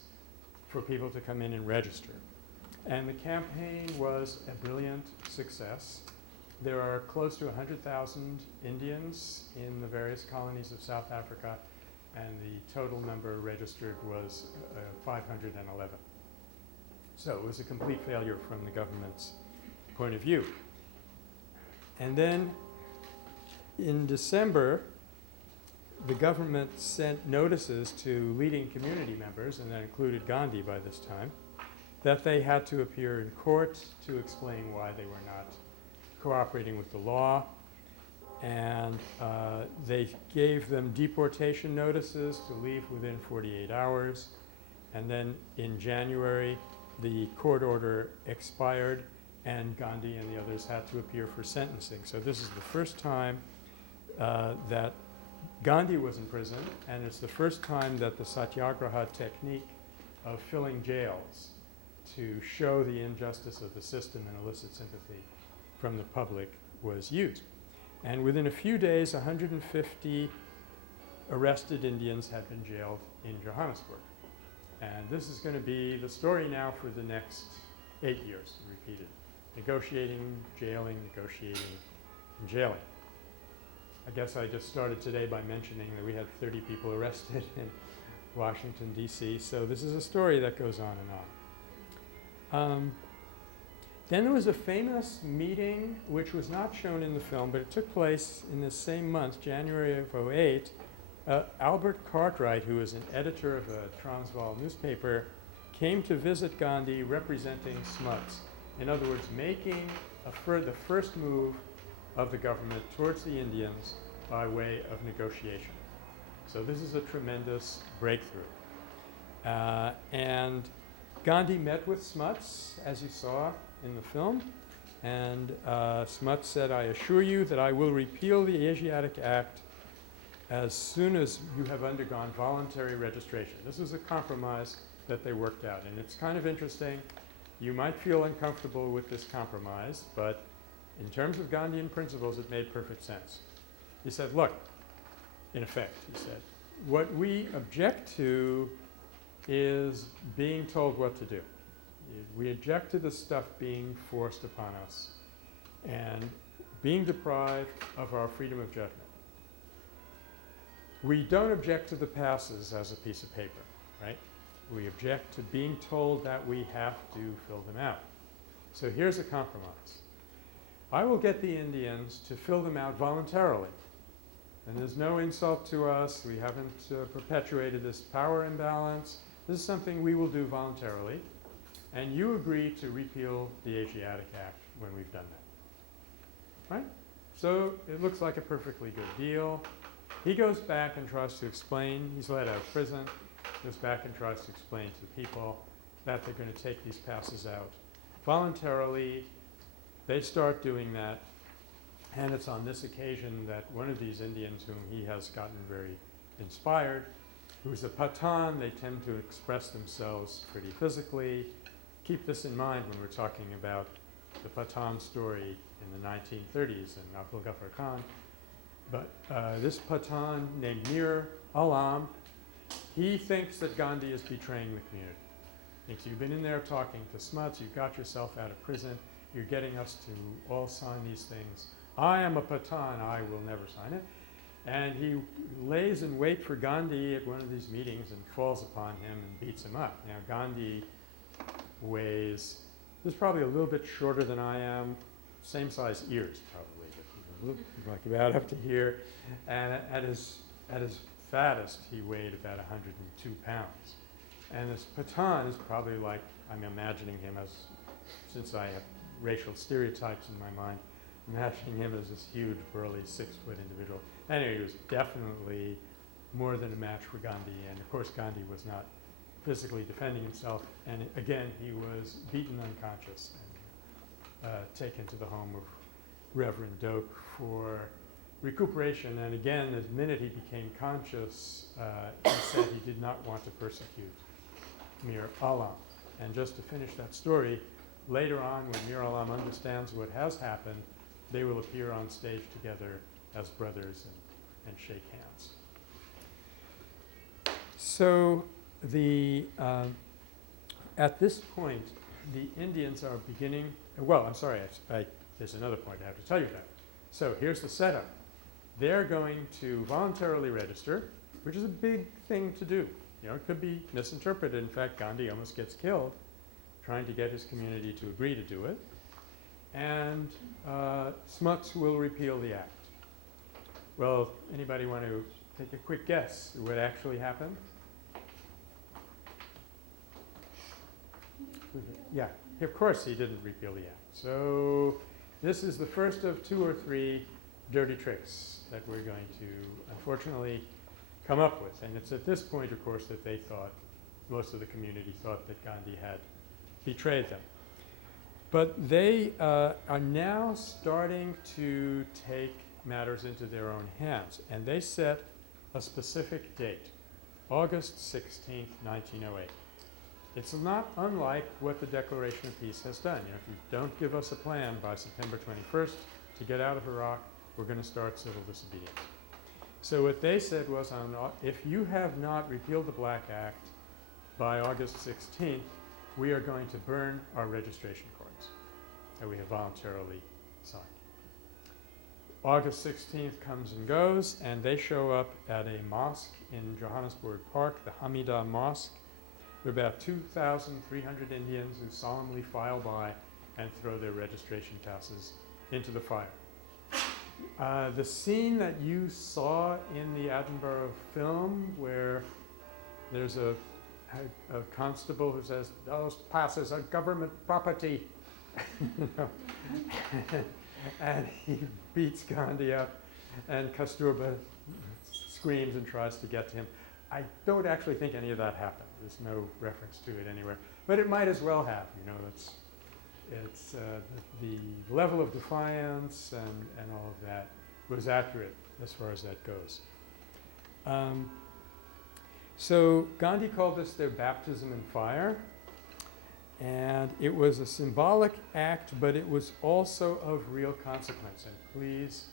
for people to come in and register. And the campaign was a brilliant success. There are close to 100,000 Indians in the various colonies of South Africa, and the total number registered was 511. So it was a complete failure from the government's point of view. And then in December, the government sent notices to leading community members, and that included Gandhi by this time, that they had to appear in court to explain why they were not cooperating with the law. And they gave them deportation notices to leave within 48 hours. And then in January, the court order expired, and Gandhi and the others had to appear for sentencing. So this is the first time that Gandhi was in prison, and it's the first time that the Satyagraha technique of filling jails to show the injustice of the system and elicit sympathy from the public was used. And within a few days, 150 arrested Indians had been jailed in Johannesburg. And this is going to be the story now for the next 8 years, repeated. Negotiating, jailing, negotiating, and jailing. I guess I just started today by mentioning that we had 30 people arrested in Washington, D.C. So this is a story that goes on and on. Then there was a famous meeting, which was not shown in the film, but it took place in the same month, January of '08. Albert Cartwright, who was an editor of a Transvaal newspaper, came to visit Gandhi representing Smuts. In other words, making the first move of the government towards the Indians by way of negotiation. So this is a tremendous breakthrough. And Gandhi met with Smuts, as you saw in the film, and Smuts said, I assure you that I will repeal the Asiatic Act as soon as you have undergone voluntary registration. This was a compromise that they worked out, and it's kind of interesting. you might feel uncomfortable with this compromise, but in terms of Gandhian principles, it made perfect sense. He said, look, in effect, he said, what we object to is being told what to do. We object to the stuff being forced upon us and being deprived of our freedom of judgment. We don't object to the passes as a piece of paper, right? We object to being told that we have to fill them out. So here's a compromise. I will get the Indians to fill them out voluntarily. And there's no insult to us. We haven't perpetuated this power imbalance. This is something we will do voluntarily. And you agree to repeal the Asiatic Act when we've done that. Right? So it looks like a perfectly good deal. He goes back and tries to explain. He's let out of prison. Goes back and tries to explain to the people that they're going to take these passes out voluntarily. They start doing that. And it's on this occasion that one of these Indians whom he has gotten very inspired, who's a Pathan, they tend to express themselves pretty physically. Keep this in mind when we're talking about the Pathan story in the 1930s and Abdul Ghaffar Khan. But this Pathan named Mir Alam, he thinks that Gandhi is betraying the community. Thinks you've been in there talking to Smuts, you've got yourself out of prison, you're getting us to all sign these things. I am a Pathan, I will never sign it. And he lays in wait for Gandhi at one of these meetings and falls upon him and beats him up. Now Gandhi weighs, this is probably a little bit shorter than I am, same size ears probably, but like about up to here. And at his fattest, he weighed about 102 pounds. And this Pathan is probably like, I'm imagining him as, since I have racial stereotypes in my mind, imagining him as this huge, burly, 6-foot individual. Anyway, he was definitely more than a match for Gandhi. And of course, Gandhi was not physically defending himself. And again, he was beaten unconscious and taken to the home of Reverend Doak for recuperation. And again, the minute he became conscious, he said he did not want to persecute Mir Alam. And just to finish that story, later on, when Mir Alam understands what has happened, they will appear on stage together as brothers and shake hands. So at this point, the Indians are beginning, well, I'm sorry, there's another point I have to tell you about. So here's the setup. They're going to voluntarily register, which is a big thing to do. You know, it could be misinterpreted. In fact, Gandhi almost gets killed trying to get his community to agree to do it. And Smuts will repeal the act. Well, anybody want to take a quick guess what actually happened? Yeah, of course he didn't repeal the act. So this is the first of 2 or 3 dirty tricks that we're going to, unfortunately, come up with. And it's at this point, of course, that they thought, most of the community thought that Gandhi had betrayed them. But they are now starting to take matters into their own hands. And they set a specific date, August 16th, 1908. It's not unlike what the Declaration of Peace has done. You know, if you don't give us a plan by September 21st to get out of Iraq, we're going to start civil disobedience. So what they said was, if you have not repealed the Black Act by August 16th, we are going to burn our registration cards that we have voluntarily signed. August 16th comes and goes, and they show up at a mosque in Johannesburg Park, the Hamidah Mosque. There are about 2,300 Indians who solemnly file by and throw their registration passes into the fire. The scene that you saw in the Attenborough film, where there's a constable who says, "Those passes are government property," and he beats Gandhi up, and Kasturba screams and tries to get to him. I don't actually think any of that happened. There's no reference to it anywhere, but it might as well have. You know, it's the level of defiance and all of that was accurate as far as that goes. So Gandhi called this their baptism in fire, And it was a symbolic act, but it was also of real consequence. And please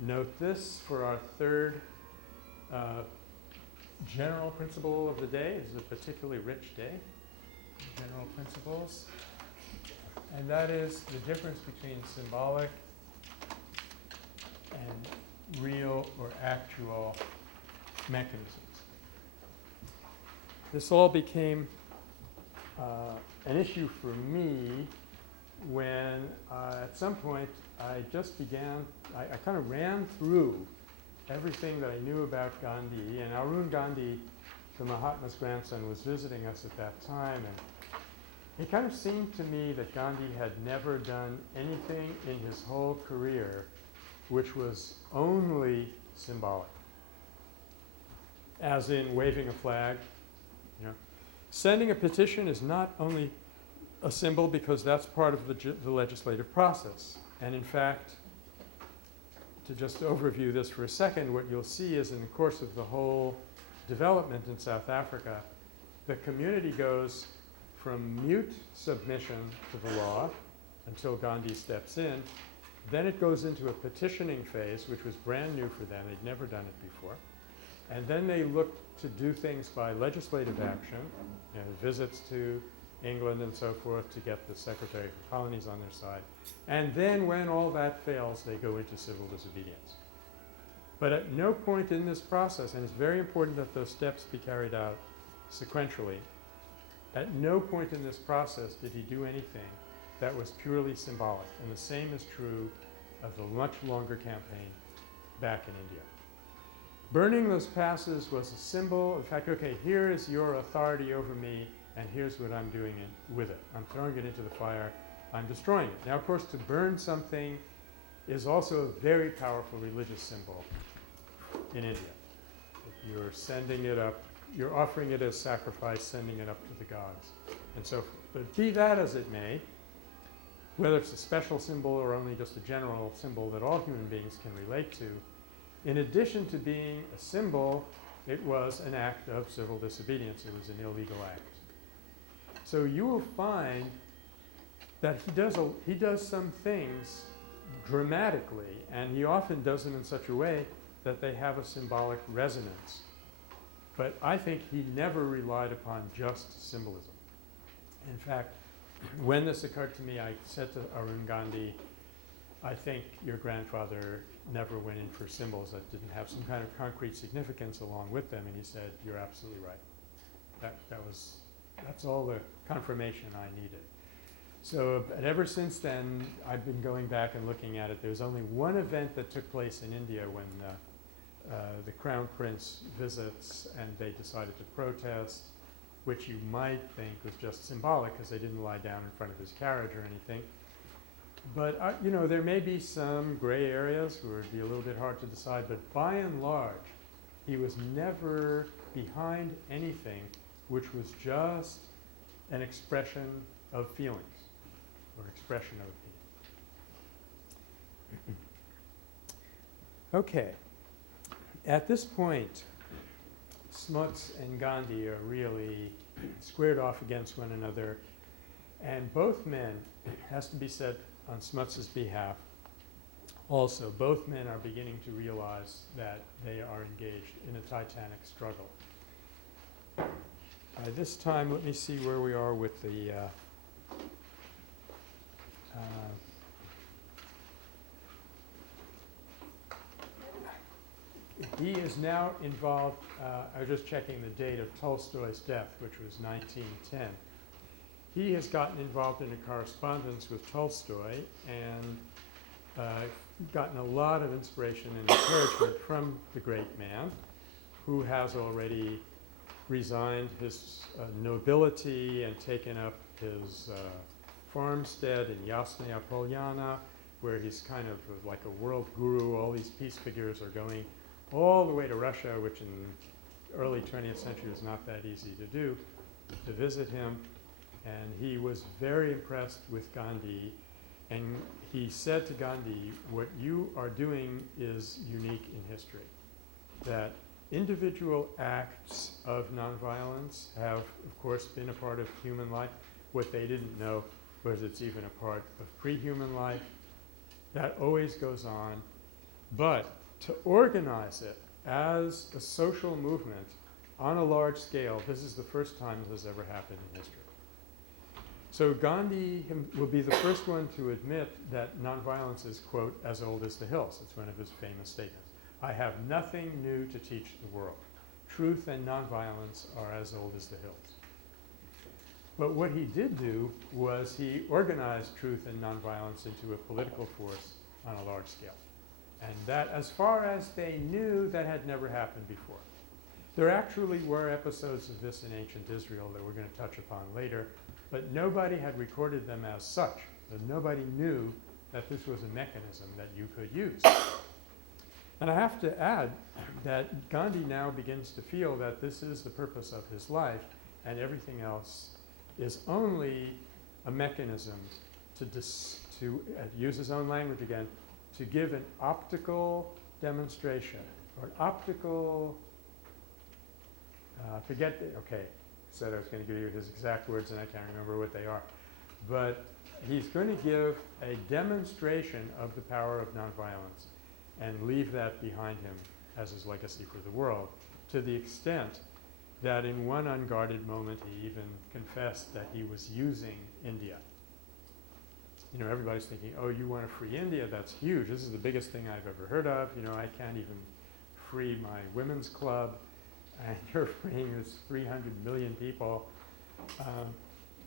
note this for our third general principle of the day. This is a particularly rich day, general principles. And that is the difference between symbolic and real or actual mechanisms. This all became an issue for me when at some point I just began, I kind of ran through everything that I knew about Gandhi, and Arun Gandhi, the Mahatma's grandson, was visiting us at that time, and it kind of seemed to me that Gandhi had never done anything in his whole career which was only symbolic, as in waving a flag. You know, sending a petition is not only a symbol because that's part of the legislative process. And in fact, to just overview this for a second, what you'll see is in the course of the whole development in South Africa, the community goes from mute submission to the law until Gandhi steps in. Then it goes into a petitioning phase, which was brand new for them. They'd never done it before. And then they look to do things by legislative action, you know, visits to England and so forth to get the Secretary of Colonies on their side. And then when all that fails, they go into civil disobedience. But at no point in this process, and it's very important that those steps be carried out sequentially, at no point in this process did he do anything that was purely symbolic. And the same is true of the much longer campaign back in India. Burning those passes was a symbol. In fact, okay, here is your authority over me, and here's what I'm doing with it. I'm throwing it into the fire. I'm destroying it. Now, of course, to burn something is also a very powerful religious symbol in India. If you're sending it up, you're offering it as sacrifice, sending it up to the gods, and so forth. But be that as it may, whether it's a special symbol or only just a general symbol that all human beings can relate to, in addition to being a symbol, it was an act of civil disobedience. It was an illegal act. So you will find that he does some things dramatically, and he often does them in such a way that they have a symbolic resonance. But I think he never relied upon just symbolism. In fact, when this occurred to me, I said to Arun Gandhi, I think your grandfather never went in for symbols that didn't have some kind of concrete significance along with them. And he said, you're absolutely right. That's all the confirmation I needed. So, and ever since then, I've been going back and looking at it. There's only one event that took place in India when the Crown Prince visits and they decided to protest, which you might think was just symbolic because they didn't lie down in front of his carriage or anything. But, you know, there may be some gray areas where it would be a little bit hard to decide, but by and large, he was never behind anything which was just an expression of feelings or expression of opinion. Okay. At this point, Smuts and Gandhi are really squared off against one another, and both men, it has to be said on Smuts's behalf, also, both men are beginning to realize that they are engaged in a titanic struggle. By this time, let me see where we are with the he is now involved, I was just checking the date of Tolstoy's death, which was 1910. He has gotten involved in a correspondence with Tolstoy and gotten a lot of inspiration and encouragement from the great man, who has already resigned his nobility and taken up his farmstead in Yasnaya Polyana, where he's kind of like a world guru. All these peace figures are going all the way to Russia, which in the early 20th century was not that easy to do, to visit him. And he was very impressed with Gandhi. And he said to Gandhi, what you are doing is unique in history. That individual acts of nonviolence have, of course, been a part of human life, What they didn't know was it's even a part of pre-human life. That always goes on. But to organize it as a social movement on a large scale, this is the first time this has ever happened in history. So Gandhi will be the first one to admit that nonviolence is, quote, as old as the hills. It's one of his famous statements. I have nothing new to teach the world. Truth and nonviolence are as old as the hills. But what he did do was he organized truth and nonviolence into a political force on a large scale. And that, as far as they knew, that had never happened before. There actually were episodes of this in ancient Israel that we're going to touch upon later, but nobody had recorded them as such. So nobody knew that this was a mechanism that you could use. And I have to add that Gandhi now begins to feel that this is the purpose of his life, and everything else is only a mechanism to use his own language again, to give an optical demonstration, or an optical, said I was going to give you his exact words and I can't remember what they are. But he's going to give a demonstration of the power of nonviolence and leave that behind him as his legacy for the world, to the extent that in one unguarded moment he even confessed that he was using India. You know, everybody's thinking, oh, you want to free India? That's huge. This is the biggest thing I've ever heard of. You know, I can't even free my women's club. And you're freeing this 300 million people.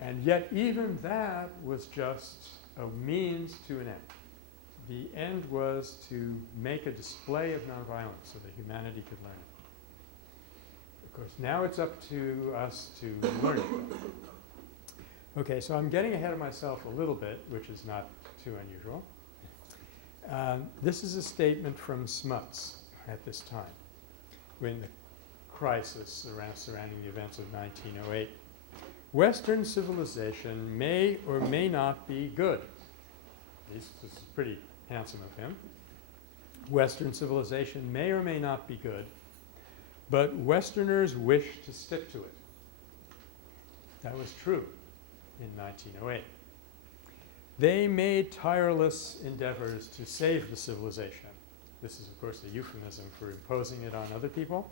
And yet even that was just a means to an end. The end was to make a display of nonviolence so that humanity could learn it. Of course, now it's up to us to learn it. Okay, so I'm getting ahead of myself a little bit, which is not too unusual. This is a statement from Smuts at this time, when the crisis surrounding the events of 1908. Western civilization may or may not be good. This is pretty handsome of him. Western civilization may or may not be good, but Westerners wish to stick to it. That was true in 1908. They made tireless endeavors to save the civilization. This is, of course, a euphemism for imposing it on other people.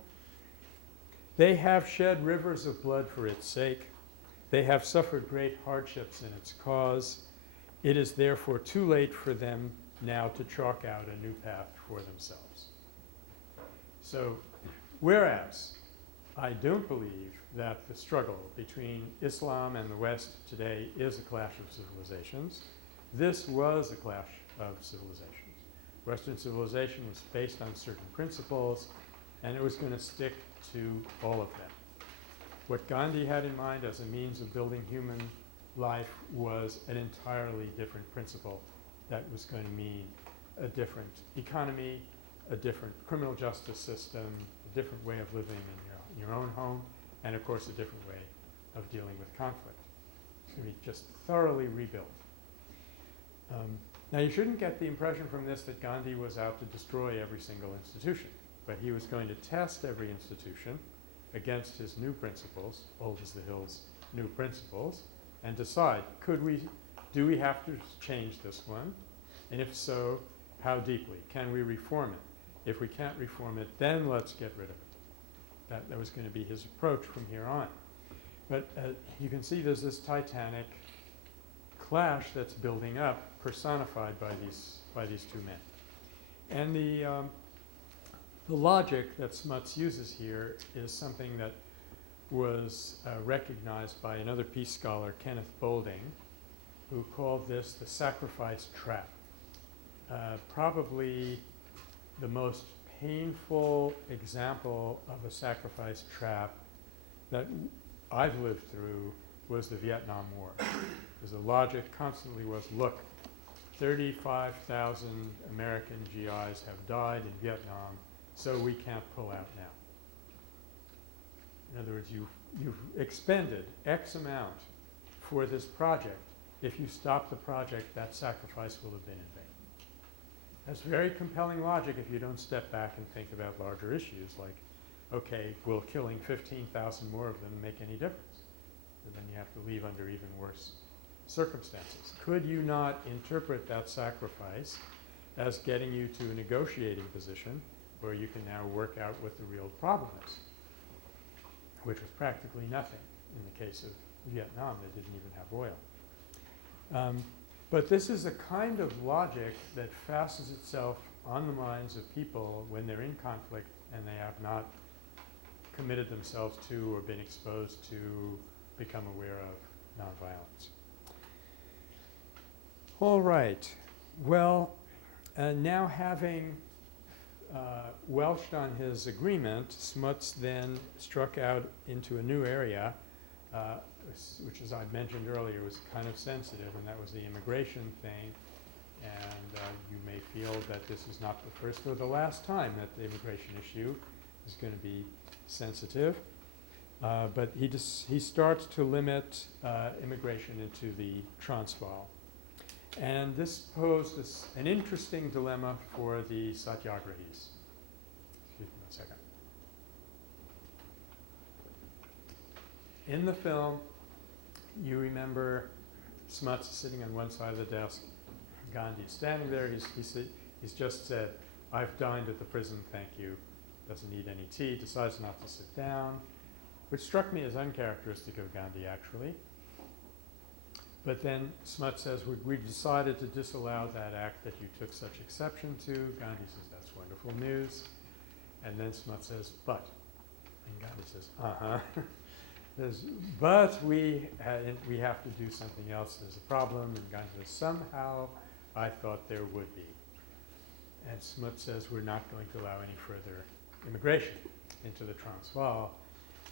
They have shed rivers of blood for its sake. They have suffered great hardships in its cause. It is therefore too late for them now to chalk out a new path for themselves. So, whereas I don't believe that the struggle between Islam and the West today is a clash of civilizations, this was a clash of civilizations. Western civilization was based on certain principles, and it was going to stick to all of them. What Gandhi had in mind as a means of building human life was an entirely different principle that was going to mean a different economy, a different criminal justice system, a different way of living in your own home, and of course a different way of dealing with conflict. It's going to be just thoroughly rebuilt. Now you shouldn't get the impression from this that Gandhi was out to destroy every single institution, but he was going to test every institution against his new principles, old as the hills, new principles, and decide, do we have to change this one? And if so, how deeply? Can we reform it? If we can't reform it, then let's get rid of it. That was going to be his approach from here on. But you can see there's this titanic clash that's building up, personified by these two men. And the logic that Smuts uses here is something that was recognized by another peace scholar, Kenneth Boulding, who called this the Sacrifice Trap. Probably the most painful example of a sacrifice trap that I've lived through was the Vietnam War. Because the logic constantly was, look, 35,000 American GIs have died in Vietnam, so we can't pull out now. In other words, you've expended X amount for this project. If you stop the project, that sacrifice will have been in vain. That's very compelling logic if you don't step back and think about larger issues like, okay, will killing 15,000 more of them make any difference? So then you have to leave under even worse circumstances. Could you not interpret that sacrifice as getting you to a negotiating position where you can now work out what the real problem is, which was practically nothing in the case of Vietnam. They didn't even have oil. But this is a kind of logic that fastens itself on the minds of people when they're in conflict and they have not committed themselves to or been exposed to become aware of nonviolence. All right. Well, now having welched on his agreement, Smuts then struck out into a new area, which, as I mentioned earlier, was kind of sensitive, and that was the immigration thing. And you may feel that this is not the first or the last time that the immigration issue is going to be sensitive. But he starts to limit immigration into the Transvaal. And this posed an interesting dilemma for the Satyagrahis. Excuse me a second. In the film, you remember Smuts sitting on one side of the desk, Gandhi standing there. He's just said, "I've dined at the prison, thank you." Doesn't need any tea, decides not to sit down, which struck me as uncharacteristic of Gandhi, actually. But then Smuts says, we decided to disallow that act that you took such exception to. Gandhi says, that's wonderful news. And then Smuts says, but. And Gandhi says, but we have to do something else. There's a problem. And Gandhi says, somehow I thought there would be. And Smuts says, we're not going to allow any further immigration into the Transvaal.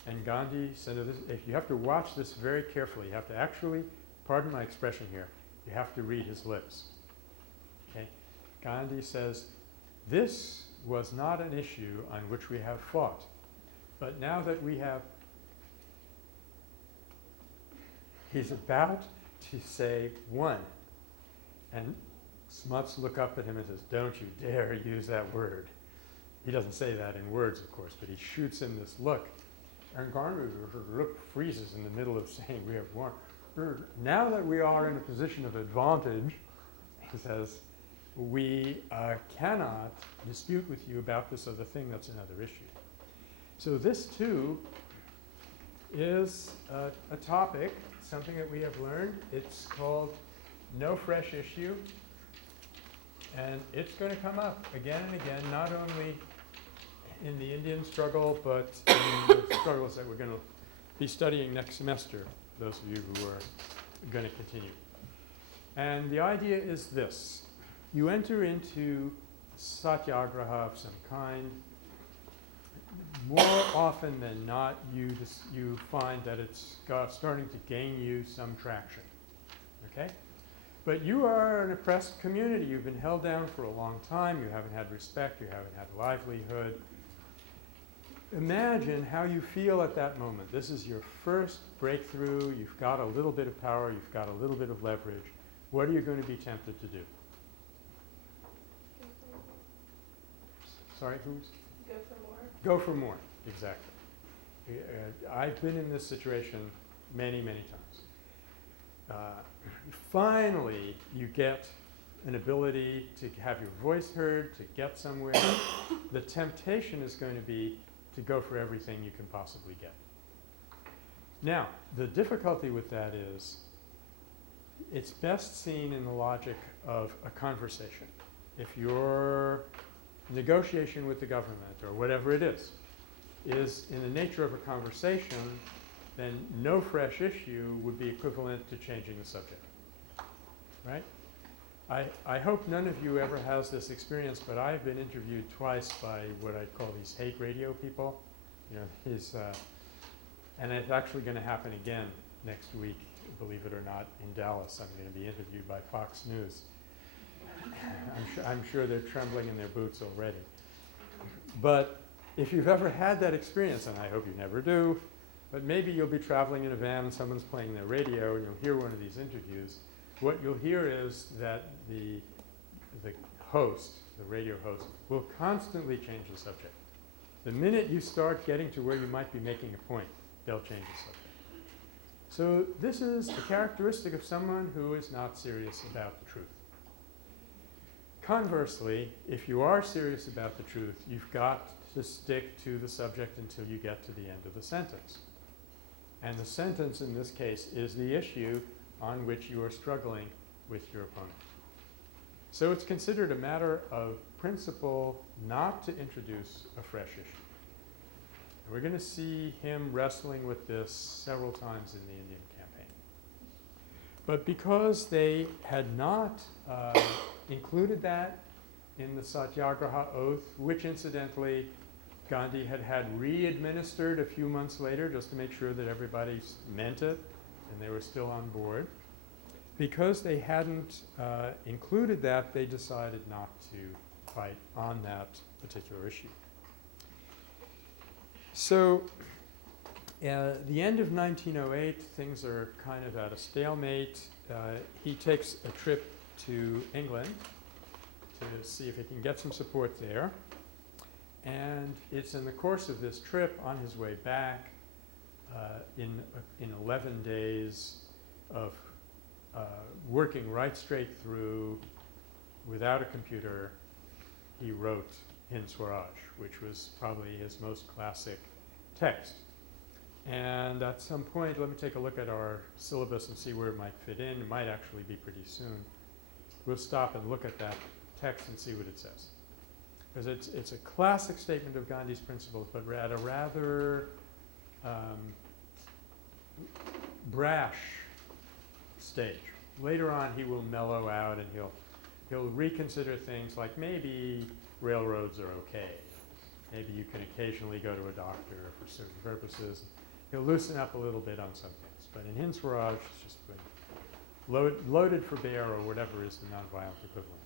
And Gandhi said, if you have to watch this very carefully, you have to actually, pardon my expression here, you have to read his lips. Okay? Gandhi says, this was not an issue on which we have fought. But now that we have, he's about to say one. And Smuts look up at him and says, don't you dare use that word. He doesn't say that in words, of course, but he shoots him this look. And Gandhi's look freezes in the middle of saying we have won. Now that we are in a position of advantage, he says, we cannot dispute with you about this other thing. That's another issue. So this, too, is a topic, something that we have learned. It's called no fresh issue. And it's going to come up again and again, not only in the Indian struggle, but in the struggles that we're going to be studying next semester, those of you who are going to continue. And the idea is this. You enter into Satyagraha of some kind. More often than not, you find that it's starting to gain you some traction. Okay? But you are an oppressed community. You've been held down for a long time. You haven't had respect. You haven't had livelihood. Imagine how you feel at that moment. This is your first breakthrough. You've got a little bit of power. You've got a little bit of leverage. What are you going to be tempted to do? Sorry, who's? Go for more. Go for more, exactly. I've been in this situation many, many times. Finally, you get an ability to have your voice heard, to get somewhere. The temptation is going to be to go for everything you can possibly get. Now, the difficulty with that is it's best seen in the logic of a conversation. If your negotiation with the government or whatever it is in the nature of a conversation, then no fresh issue would be equivalent to changing the subject, right? I hope none of you ever has this experience, but I've been interviewed twice by what I call these hate radio people. You know, and it's actually going to happen again next week, believe it or not, in Dallas. I'm going to be interviewed by Fox News. I'm sure they're trembling in their boots already. But if you've ever had that experience, and I hope you never do, but maybe you'll be traveling in a van and someone's playing their radio and you'll hear one of these interviews. What you'll hear is that the host, the radio host, will constantly change the subject. The minute you start getting to where you might be making a point, they'll change the subject. So this is the characteristic of someone who is not serious about the truth. Conversely, if you are serious about the truth, you've got to stick to the subject until you get to the end of the sentence. And the sentence in this case is the issue on which you are struggling with your opponent. So it's considered a matter of principle not to introduce a fresh issue. And we're going to see him wrestling with this several times in the Indian campaign. But because they had not included that in the Satyagraha oath, which incidentally Gandhi had re-administered a few months later just to make sure that everybody meant it and they were still on board. Because they hadn't included that, they decided not to fight on that particular issue. So the end of 1908, things are kind of at a stalemate. He takes a trip to England to see if he can get some support there. And it's in the course of this trip, on his way back, in 11 days of working right straight through without a computer, he wrote Hind Swaraj, which was probably his most classic text. And at some point, let me take a look at our syllabus and see where it might fit in. It might actually be pretty soon. We'll stop and look at that text and see what it says. Because it's a classic statement of Gandhi's principles, but at a rather brash stage. Later on, he will mellow out and he'll reconsider things like maybe railroads are okay. Maybe you can occasionally go to a doctor for certain purposes. He'll loosen up a little bit on some things. But in Hind Swaraj, it's just been loaded for bear or whatever is the nonviolent equivalent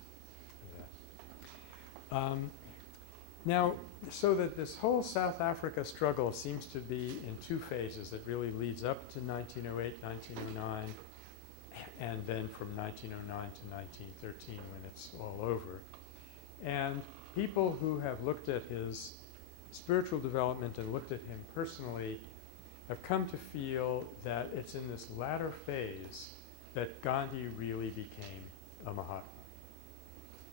of that. Now, so that this whole South Africa struggle seems to be in two phases. It really leads up to 1908, 1909, and then from 1909 to 1913 when it's all over. And people who have looked at his spiritual development and looked at him personally have come to feel that it's in this latter phase that Gandhi really became a Mahatma.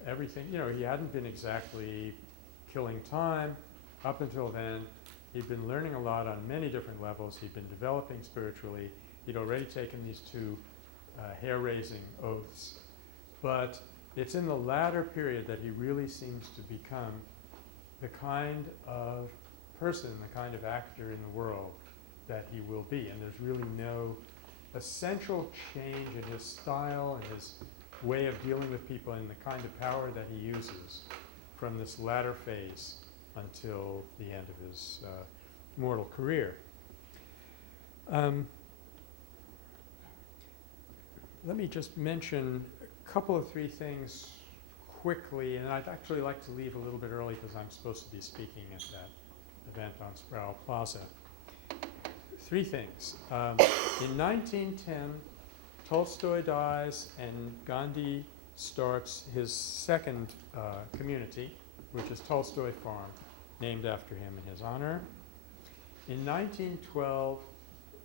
Everything, you know, he hadn't been exactly killing time up until then. He'd been learning a lot on many different levels. He'd been developing spiritually. He'd already taken these two hair-raising oaths. But it's in the latter period that he really seems to become the kind of person, the kind of actor in the world that he will be. And there's really no essential change in his style and his way of dealing with people and the kind of power that he uses from this latter phase until the end of his mortal career. Let me just mention a couple of three things quickly, and I'd actually like to leave a little bit early because I'm supposed to be speaking at that event on Sproul Plaza. Three things. In 1910, Tolstoy dies and Gandhi starts his second community, which is Tolstoy Farm, named after him in his honor. In 1912,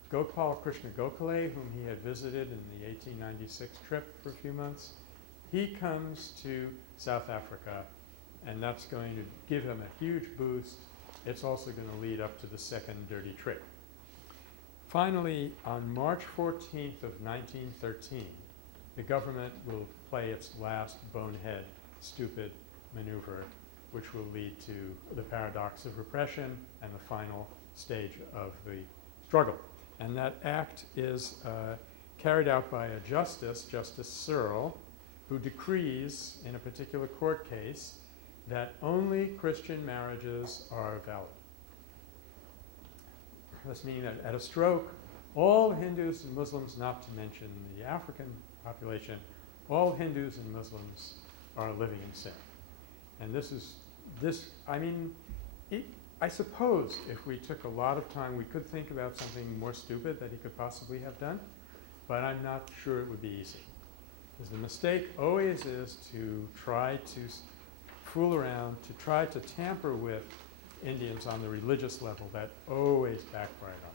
Gopal Krishna Gokhale, whom he had visited in the 1896 trip for a few months, he comes to South Africa, and that's going to give him a huge boost. It's also going to lead up to the second dirty trick. Finally, on March 14th of 1913, the government will play its last bonehead, stupid maneuver, which will lead to the paradox of repression and the final stage of the struggle. And that act is carried out by a justice, Justice Searle, who decrees in a particular court case that only Christian marriages are valid. This means that at a stroke, all Hindus and Muslims, not to mention the African population, all Hindus and Muslims are living in sin. And I suppose if we took a lot of time, we could think about something more stupid that he could possibly have done, but I'm not sure it would be easy. Because the mistake always is to try to fool around, to try to tamper with Indians on the religious level. That always backfired on them.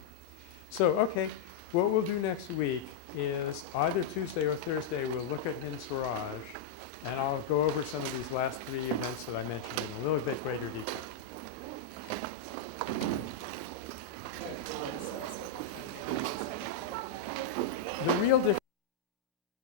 So, okay, what we'll do next week is either Tuesday or Thursday, we'll look at Hind Swaraj, and I'll go over some of these last 3 events that I mentioned in a little bit greater detail. The real difference